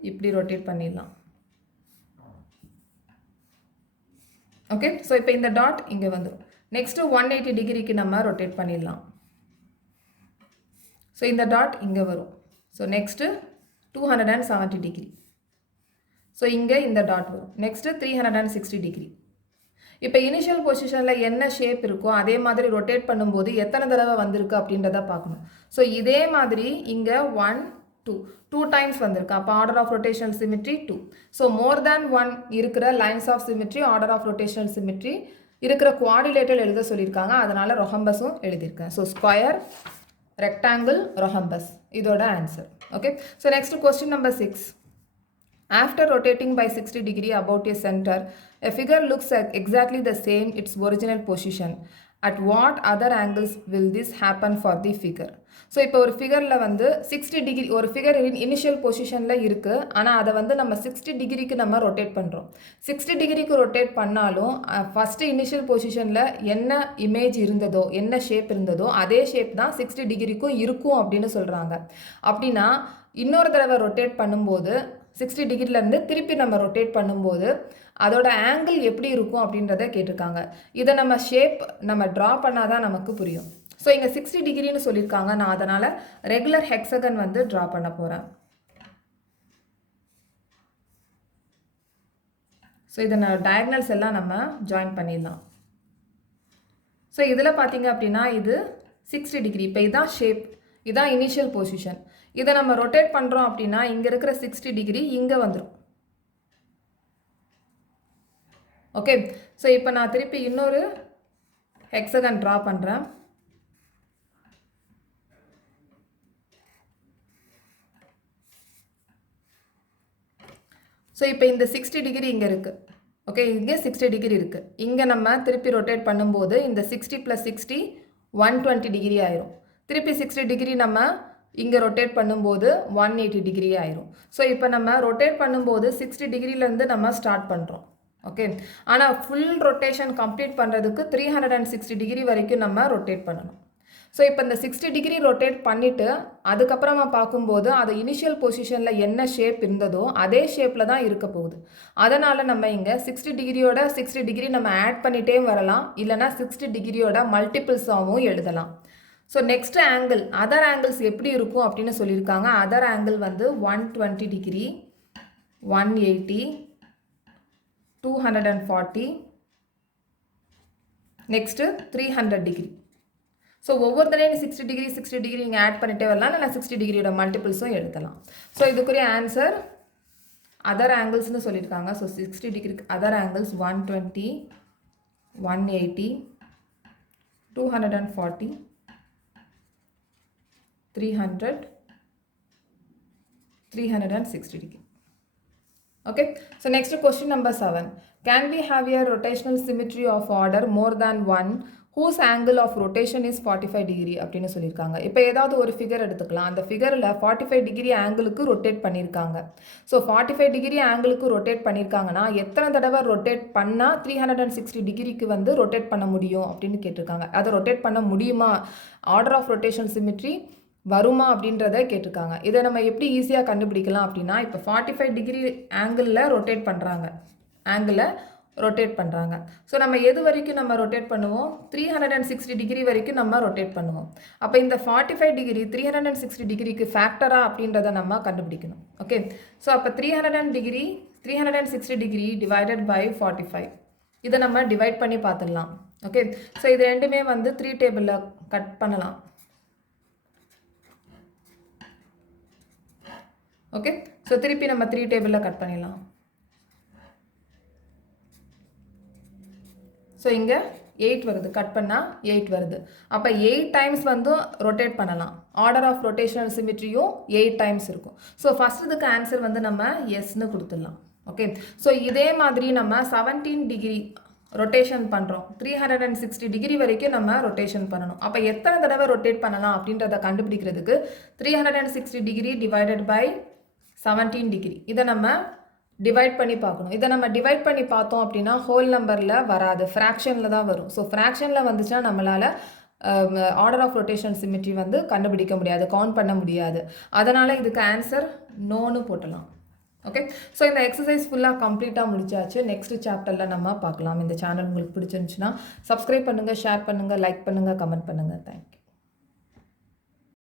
இப்படி ரொட்டேட் பண்ணிடலாம். ஓகே, ஸோ இப்போ இந்த டாட் இங்கே வந்துடும். நெக்ஸ்ட்டு 180 டிகிரிக்கு நம்ம ரொட்டேட் பண்ணிடலாம். ஸோ இந்த டாட் இங்கே வரும். So next 270 degree. ஸோ இங்கே இந்த டாட் வரும். Next 360 degree. இப்போ இனிஷியல் பொசிஷனில் என்ன ஷேப் இருக்கோ அதே மாதிரி ரொட்டேட் பண்ணும்போது எத்தனை தடவை வந்திருக்கு அப்படின்றத பார்க்கணும். ஸோ இதே மாதிரி இங்கே 1 2 டைம்ஸ் வந்திருக்கு. அப்போ order of rotational symmetry 2. So more than 1 இருக்கிற lines of symmetry order of rotational symmetry இருக்கிற குவாடிலேட்டர் எழுத சொல்லியிருக்காங்க. அதனால் ரொஹம்பஸும் எழுதியிருக்கேன். ஸோ ஸ்கொயர் ரெக்டாங்கிள் ரொஹம்பஸ் இதோட answer. Okay, so next question number 6. After rotating by 60 degree about a center, a figure looks exactly the same its original position. At what other angles will this happen for the figure? So இப்போ ஒரு ஃபிகரில் வந்து 60 degree ஒரு figure initial பொசிஷனில் இருக்குது. ஆனால் அதை வந்து நம்ம 60 டிகிரிக்கு நம்ம ரொட்டேட் பண்ணுறோம். 60 டிகிரிக்கு ரொட்டேட் பண்ணாலும் ஃபஸ்ட்டு இனிஷியல் பொசிஷனில் என்ன இமேஜ் இருந்ததோ என்ன ஷேப் இருந்ததோ அதே ஷேப் தான் 60 டிகிரிக்கும் இருக்கும் அப்படின்னு சொல்கிறாங்க. அப்படின்னா இன்னொரு தடவை ரொட்டேட் பண்ணும்போது 60 டிகிரிலேருந்து திருப்பி நம்ம ரொட்டேட் பண்ணும்போது அதோட ஆங்கிள் எப்படி இருக்கும் அப்படின்றத கேட்டிருக்காங்க. இதை நம்ம ஷேப் நம்ம ட்ரா பண்ணால் தான் நமக்கு புரியும். ஸோ இங்கே 60 டிகிரின்னு சொல்லியிருக்காங்க. நான் அதனால் ரெகுலர் ஹெக்ஸகன் வந்து ட்ரா பண்ண போகிறேன். ஸோ இதை டயக்னல்ஸ் எல்லாம் நம்ம ஜாயின் பண்ணிடலாம். ஸோ இதில் பார்த்தீங்க அப்படின்னா இது 60 டிகிரி. இப்போ இதான் ஷேப், இதான் இனிஷியல் பொசிஷன். இதை நம்ம ரொட்டேட் பண்ணுறோம் அப்படின்னா இங்கே இருக்கிற 60 டிகிரி இங்கே வந்துடும். ஓகே, ஸோ இப்போ நான் திருப்பி இன்னொரு ஹெக்ஸகன் ட்ரா பண்ணுறேன். ஸோ இப்போ இந்த 60 டிகிரி இங்கே இருக்குது. ஓகே, இங்கே 60 டிகிரி இருக்குது. இங்கே நம்ம திருப்பி ரொட்டேட் பண்ணும்போது இந்த 60 + 60 120 டிகிரி ஆயிரும். திருப்பி 60 டிகிரி நம்ம இங்கே ரொட்டேட் பண்ணும்போது 180 டிகிரி ஆயிரும். ஸோ இப்போ நம்ம ரொட்டேட் பண்ணும்போது 60 டிகிரிலேருந்து நம்ம ஸ்டார்ட் பண்ணுறோம். ஓகே, ஆனால் ஃபுல் ரொட்டேஷன் கம்ப்ளீட் பண்ணுறதுக்கு 360 டிகிரி வரைக்கும் நம்ம ரொட்டேட் பண்ணணும். ஸோ இப்போ இந்த 60 டிகிரி ரொட்டேட் பண்ணிவிட்டு அதுக்கப்புறமா பார்க்கும்போது அது இனிஷியல் பொசிஷனில் என்ன ஷேப் இருந்ததோ அதே ஷேப்பில் தான் இருக்க போகுது. அதனால் நம்ம இங்கே 60 டிகிரியோட 60 டிகிரி நம்ம ஆட் பண்ணிகிட்டே வரலாம், இல்லைனா 60 டிகிரியோட மல்டிபிள்ஸாகவும் எழுதலாம். So next angle other angles எப்படி இருக்கும் அப்படின்னு சொல்லியிருக்காங்க. அதர் ஆங்கிள் வந்து 120 டிகிரி, 180, 240, நெக்ஸ்ட்டு 300 டிகிரி. ஸோ ஒவ்வொரு தடையும் 60 டிகிரி நீங்கள் ஆட் பண்ணிட்டே வரலாம், இல்லை 60 டிகிரியோட மல்டிபிள்ஸும் எழுதலாம். ஸோ இதுக்குரிய ஆன்சர் அதர் ஆங்கிள்ஸ்னு சொல்லியிருக்காங்க. ஸோ 60 டிகிரிக்கு other angles 120, 180, 240, 300, 360 degree. Okay, so next question number 7. Can we have a rotational symmetry of order more than one whose angle of rotation is 45 degree அப்படின்னு சொல்லியிருக்காங்க. இப்போ ஏதாவது ஒரு ஃபிகர் எடுத்துக்கலாம். அந்த ஃபிகரில் 45 டிகிரி ஆங்கிளுக்கு ரொட்டேட் பண்ணியிருக்காங்க. ஸோ 45 டிகிரி ஆங்கிளுக்கு ரொட்டேட் பண்ணியிருக்காங்கன்னா எத்தனை தடவை ரொட்டேட் பண்ணால் 360 டிகிரிக்கு வந்து ரொட்டேட் பண்ண முடியும் அப்படின்னு கேட்டிருக்காங்க. அதை ரொட்டேட் பண்ண முடியுமா, ஆர்டர் ஆஃப் ரொட்டேஷன் சிமிட்ரி வருமா அப்படின்றத கேட்டிருக்காங்க. இதை நம்ம எப்படி ஈஸியாக கண்டுபிடிக்கலாம் அப்படின்னா, இப்போ 45 டிகிரி ஆங்கிளில் ரொட்டேட் பண்ணுறாங்க, ஸோ நம்ம எது வரைக்கும் நம்ம ரொட்டேட் பண்ணுவோம், 360 டிகிரி வரைக்கும் நம்ம ரொட்டேட் பண்ணுவோம். அப்போ இந்த 45 டிகிரி 360 டிகிரிக்கு ஃபேக்டரா அப்படின்றத நம்ம கண்டுபிடிக்கணும். ஓகே, ஸோ அப்போ 360 டிகிரி டிவைடட் பை 45. இதை நம்ம டிவைட் பண்ணி பார்த்துடலாம். ஓகே, ஸோ இது ரெண்டுமே வந்து 3 டேபிளில் கட் பண்ணலாம். ஓகே, ஸோ திருப்பி நம்ம 3 டேபிளில் கட் பண்ணிடலாம். ஸோ இங்கே 8 வருது, கட் பண்ணால் 8 வருது. அப்போ 8 டைம்ஸ் வந்து ரொட்டேட் பண்ணலாம். ஆர்டர் ஆஃப் ரொட்டேஷனல் சிமிட்ரியும் 8 டைம்ஸ் இருக்கும். ஸோ ஃபஸ்ட் இதுக்கு ஆன்சர் வந்து நம்ம எஸ்ன்னு கொடுத்துடலாம். ஓகே, ஸோ இதே மாதிரி நம்ம 17 டிகிரி ரொட்டேஷன் பண்ணுறோம். 360 டிகிரி வரைக்கும் நம்ம ரொட்டேஷன் பண்ணணும். அப்போ எத்தனை தடவை ரொட்டேட் பண்ணலாம் அப்படின்றத கண்டுபிடிக்கிறதுக்கு 360 டிகிரி டிவைடட் பை 17 டிகிரி இதை நம்ம டிவைட் பண்ணி பார்க்கணும். இதை நம்ம டிவைட் பண்ணி பார்த்தோம் அப்படின்னா ஹோல் நம்பரில் வராது, ஃப்ராக்ஷனில் தான் வரும். ஸோ ஃப்ராக்ஷனில் வந்துச்சுன்னா நம்மளால் ஆர்டர் ஆஃப் ரொட்டேஷன் சிமிட்ரி வந்து கண்டுபிடிக்க முடியாது, கவுண்ட் பண்ண முடியாது. அதனால் இதுக்கு ஆன்சர் நோன்னு போட்டலாம். ஓகே, ஸோ இந்த எக்ஸசைஸ் ஃபுல்லாக கம்ப்ளீட்டாக முடிச்சாச்சு. நெக்ஸ்ட் சாப்டரில் நம்ம பார்க்கலாம். இந்த சேனல் உங்களுக்கு பிடிச்சிருந்துச்சுன்னா சப்ஸ்கிரைப் பண்ணுங்கள், ஷேர் பண்ணுங்கள், லைக் பண்ணுங்கள், கமெண்ட் பண்ணுங்கள். தேங்க்யூ.